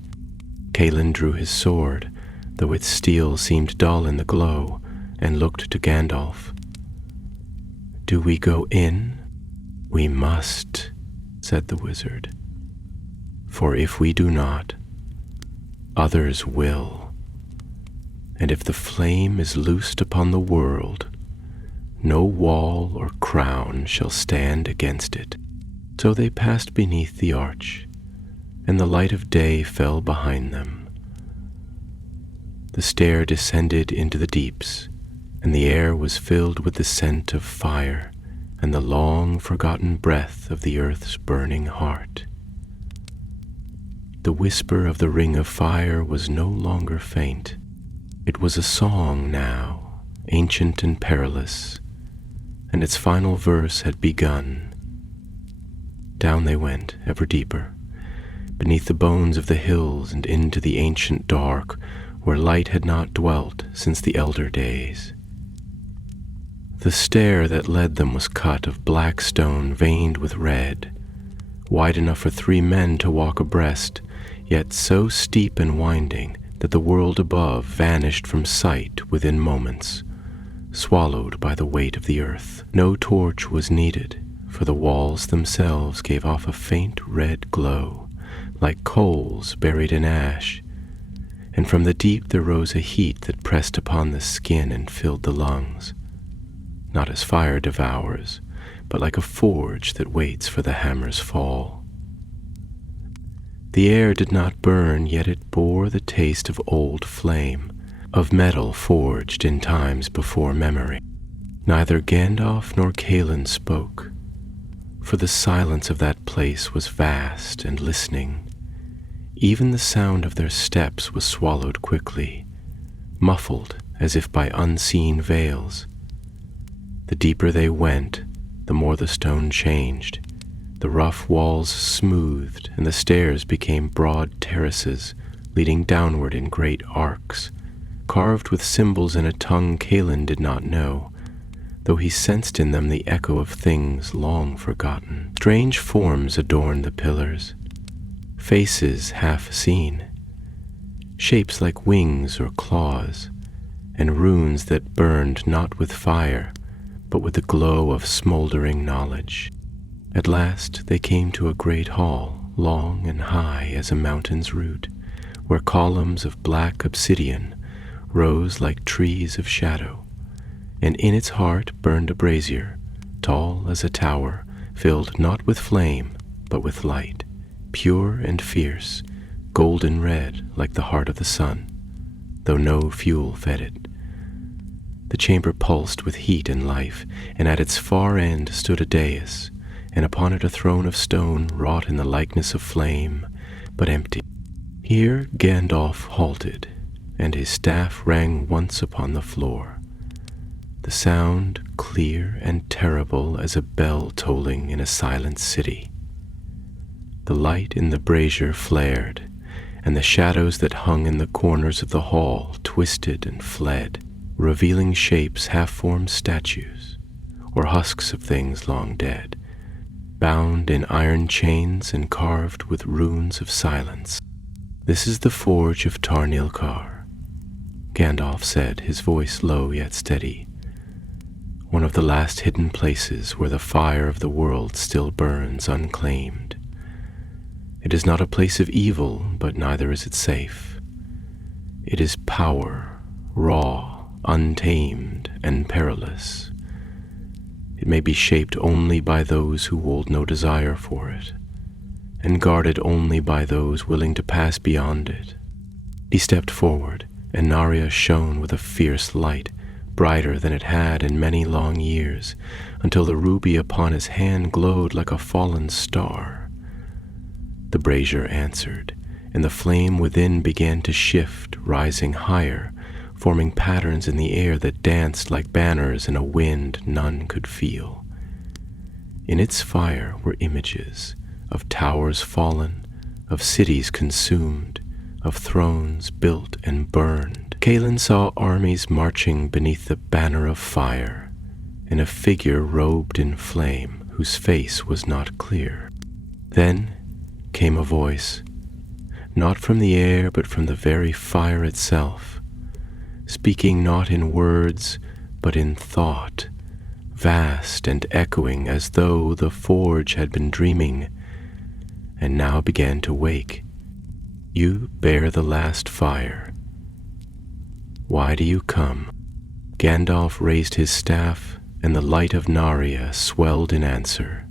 Kaelin drew his sword, though its steel seemed dull in the glow, and looked to Gandalf. "Do we go in?" "We must," said the wizard. "For if we do not, others will. And if the flame is loosed upon the world, no wall or crown shall stand against it." So they passed beneath the arch, and the light of day fell behind them. The stair descended into the deeps, and the air was filled with the scent of fire and the long-forgotten breath of the earth's burning heart. The whisper of the ring of fire was no longer faint. It was a song now, ancient and perilous, and its final verse had begun. Down they went, ever deeper, beneath the bones of the hills and into the ancient dark, where light had not dwelt since the elder days. The stair that led them was cut of black stone veined with red, wide enough for 3 men to walk abreast, yet so steep and winding that the world above vanished from sight within moments, swallowed by the weight of the earth. No torch was needed, for the walls themselves gave off a faint red glow, like coals buried in ash, and from the deep there rose a heat that pressed upon the skin and filled the lungs, not as fire devours, but like a forge that waits for the hammer's fall. The air did not burn, yet it bore the taste of old flame, of metal forged in times before memory. Neither Gandalf nor Kaelin spoke. for the silence of that place was vast and listening. Even the sound of their steps was swallowed quickly, muffled as if by unseen veils. The deeper they went, the more the stone changed. The rough walls smoothed, and the stairs became broad terraces, leading downward in great arcs, carved with symbols in a tongue Calin did not know, though he sensed in them the echo of things long forgotten. Strange forms adorned the pillars, faces half seen, shapes like wings or claws, and runes that burned not with fire, but with the glow of smoldering knowledge. At last they came to a great hall, long and high as a mountain's root, where columns of black obsidian rose like trees of shadow, and in its heart burned a brazier, tall as a tower, filled not with flame, but with light, pure and fierce, golden red like the heart of the sun, though no fuel fed it. The chamber pulsed with heat and life, and at its far end stood a dais, and upon it a throne of stone wrought in the likeness of flame, but empty. Here Gandalf halted, and his staff rang once upon the floor, the sound clear and terrible as a bell tolling in a silent city. The light in the brazier flared, and the shadows that hung in the corners of the hall twisted and fled, revealing shapes half-formed statues, or husks of things long dead, bound in iron chains and carved with runes of silence. "This is the forge of Tarnilkar," Gandalf said, his voice low yet steady. "One of the last hidden places where the fire of the world still burns unclaimed. It is not a place of evil, but neither is it safe. It is power, raw, untamed, and perilous. It may be shaped only by those who hold no desire for it, and guarded only by those willing to pass beyond it." He stepped forward, and Narya shone with a fierce light, brighter than it had in many long years, until the ruby upon his hand glowed like a fallen star. The brazier answered, and the flame within began to shift, rising higher, forming patterns in the air that danced like banners in a wind none could feel. In its fire were images of towers fallen, of cities consumed, of thrones built and burned. Calin saw armies marching beneath the banner of fire, and a figure robed in flame whose face was not clear. Then came a voice, not from the air but from the very fire itself, speaking not in words but in thought, vast and echoing as though the forge had been dreaming and now began to wake. "You bear the last fire. Why do you come?" Gandalf raised his staff, and the light of Narya swelled in answer.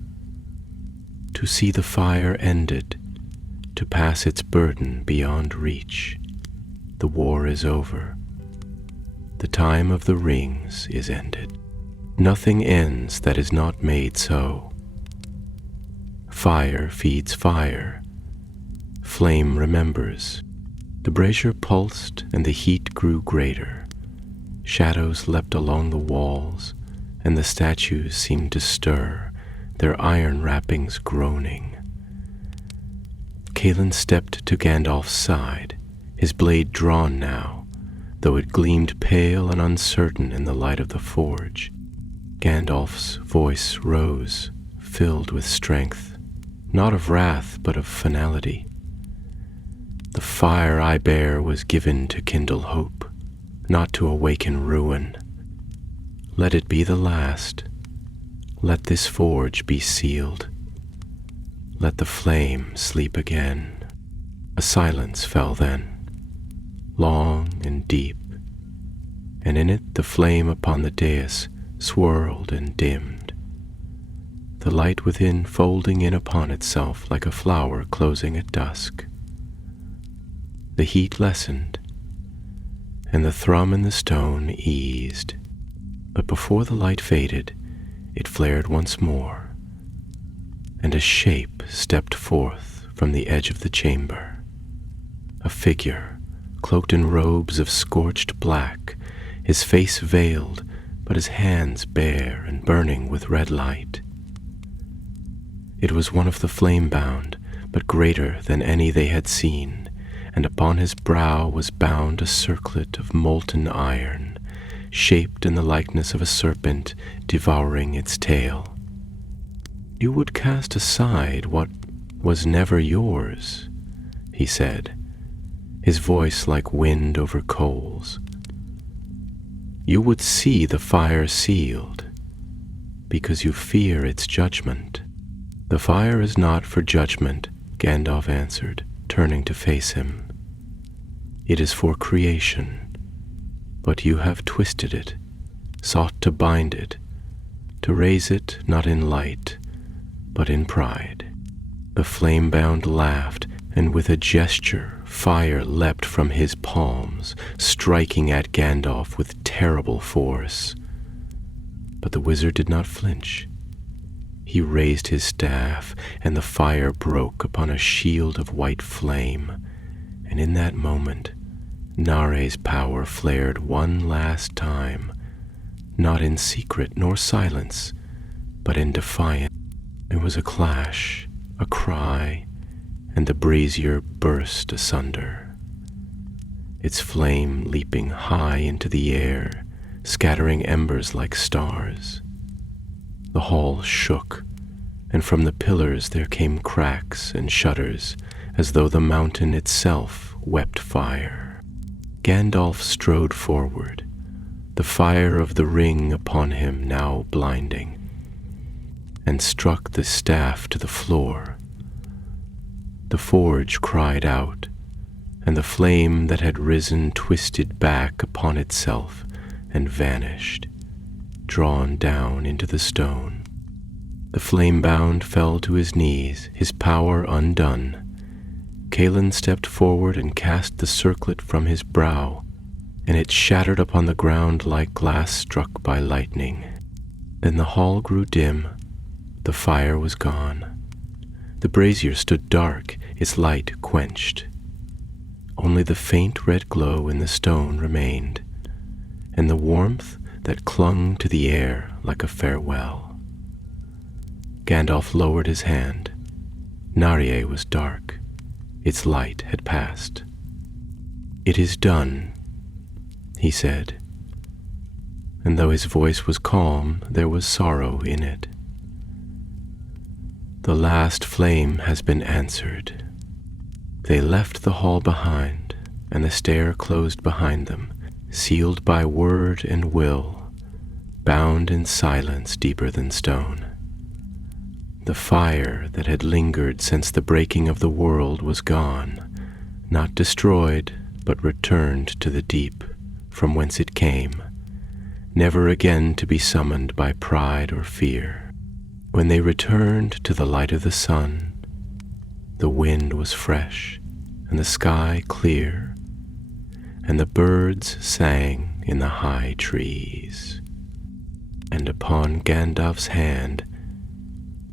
"To see the fire ended, to pass its burden beyond reach. The war is over. The time of the rings is ended. Nothing ends that is not made so. Fire feeds fire. Flame remembers." The brazier pulsed, and the heat grew greater. Shadows leapt along the walls, and the statues seemed to stir, their iron wrappings groaning. Calin stepped to Gandalf's side, his blade drawn now, though it gleamed pale and uncertain in the light of the forge. Gandalf's voice rose, filled with strength, not of wrath but of finality. "The fire I bear was given to kindle hope, not to awaken ruin. Let it be the last. Let this forge be sealed. Let the flame sleep again." A silence fell then, long and deep, and in it the flame upon the dais swirled and dimmed, the light within folding in upon itself like a flower closing at dusk. The heat lessened, and the thrum in the stone eased, but before the light faded, it flared once more, and a shape stepped forth from the edge of the chamber. A figure, cloaked in robes of scorched black, his face veiled, but his hands bare and burning with red light. It was one of the flame-bound, but greater than any they had seen, and upon his brow was bound a circlet of molten iron, shaped in the likeness of a serpent devouring its tail. "You would cast aside what was never yours," he said, his voice like wind over coals. "You would see the fire sealed, because you fear its judgment." "The fire is not for judgment," Gandalf answered, turning to face him. "It is for creation, but you have twisted it, sought to bind it, to raise it not in light, but in pride." The flame-bound laughed, and with a gesture, fire leapt from his palms, striking at Gandalf with terrible force. But the wizard did not flinch. He raised his staff, and the fire broke upon a shield of white flame, and in that moment, Nare's power flared one last time, not in secret nor silence, but in defiance. There was a clash, a cry, and the brazier burst asunder, its flame leaping high into the air, scattering embers like stars. The hall shook, and from the pillars there came cracks and shudders, as though the mountain itself wept fire. Gandalf strode forward, the fire of the ring upon him now blinding, and struck the staff to the floor. The forge cried out, and the flame that had risen twisted back upon itself and vanished, drawn down into the stone. The flame-bound fell to his knees, his power undone. Calen stepped forward and cast the circlet from his brow, and it shattered upon the ground like glass struck by lightning. Then the hall grew dim, the fire was gone. The brazier stood dark, its light quenched. Only the faint red glow in the stone remained, and the warmth that clung to the air like a farewell. Gandalf lowered his hand. Narié was dark. Its light had passed. "It is done," he said, and though his voice was calm, there was sorrow in it. "The last flame has been answered." They left the hall behind, and the stair closed behind them, sealed by word and will, bound in silence deeper than stone. The fire that had lingered since the breaking of the world was gone, not destroyed, but returned to the deep, from whence it came, never again to be summoned by pride or fear. When they returned to the light of the sun, the wind was fresh, and the sky clear, and the birds sang in the high trees. And upon Gandalf's hand,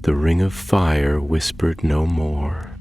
the ring of fire whispered no more.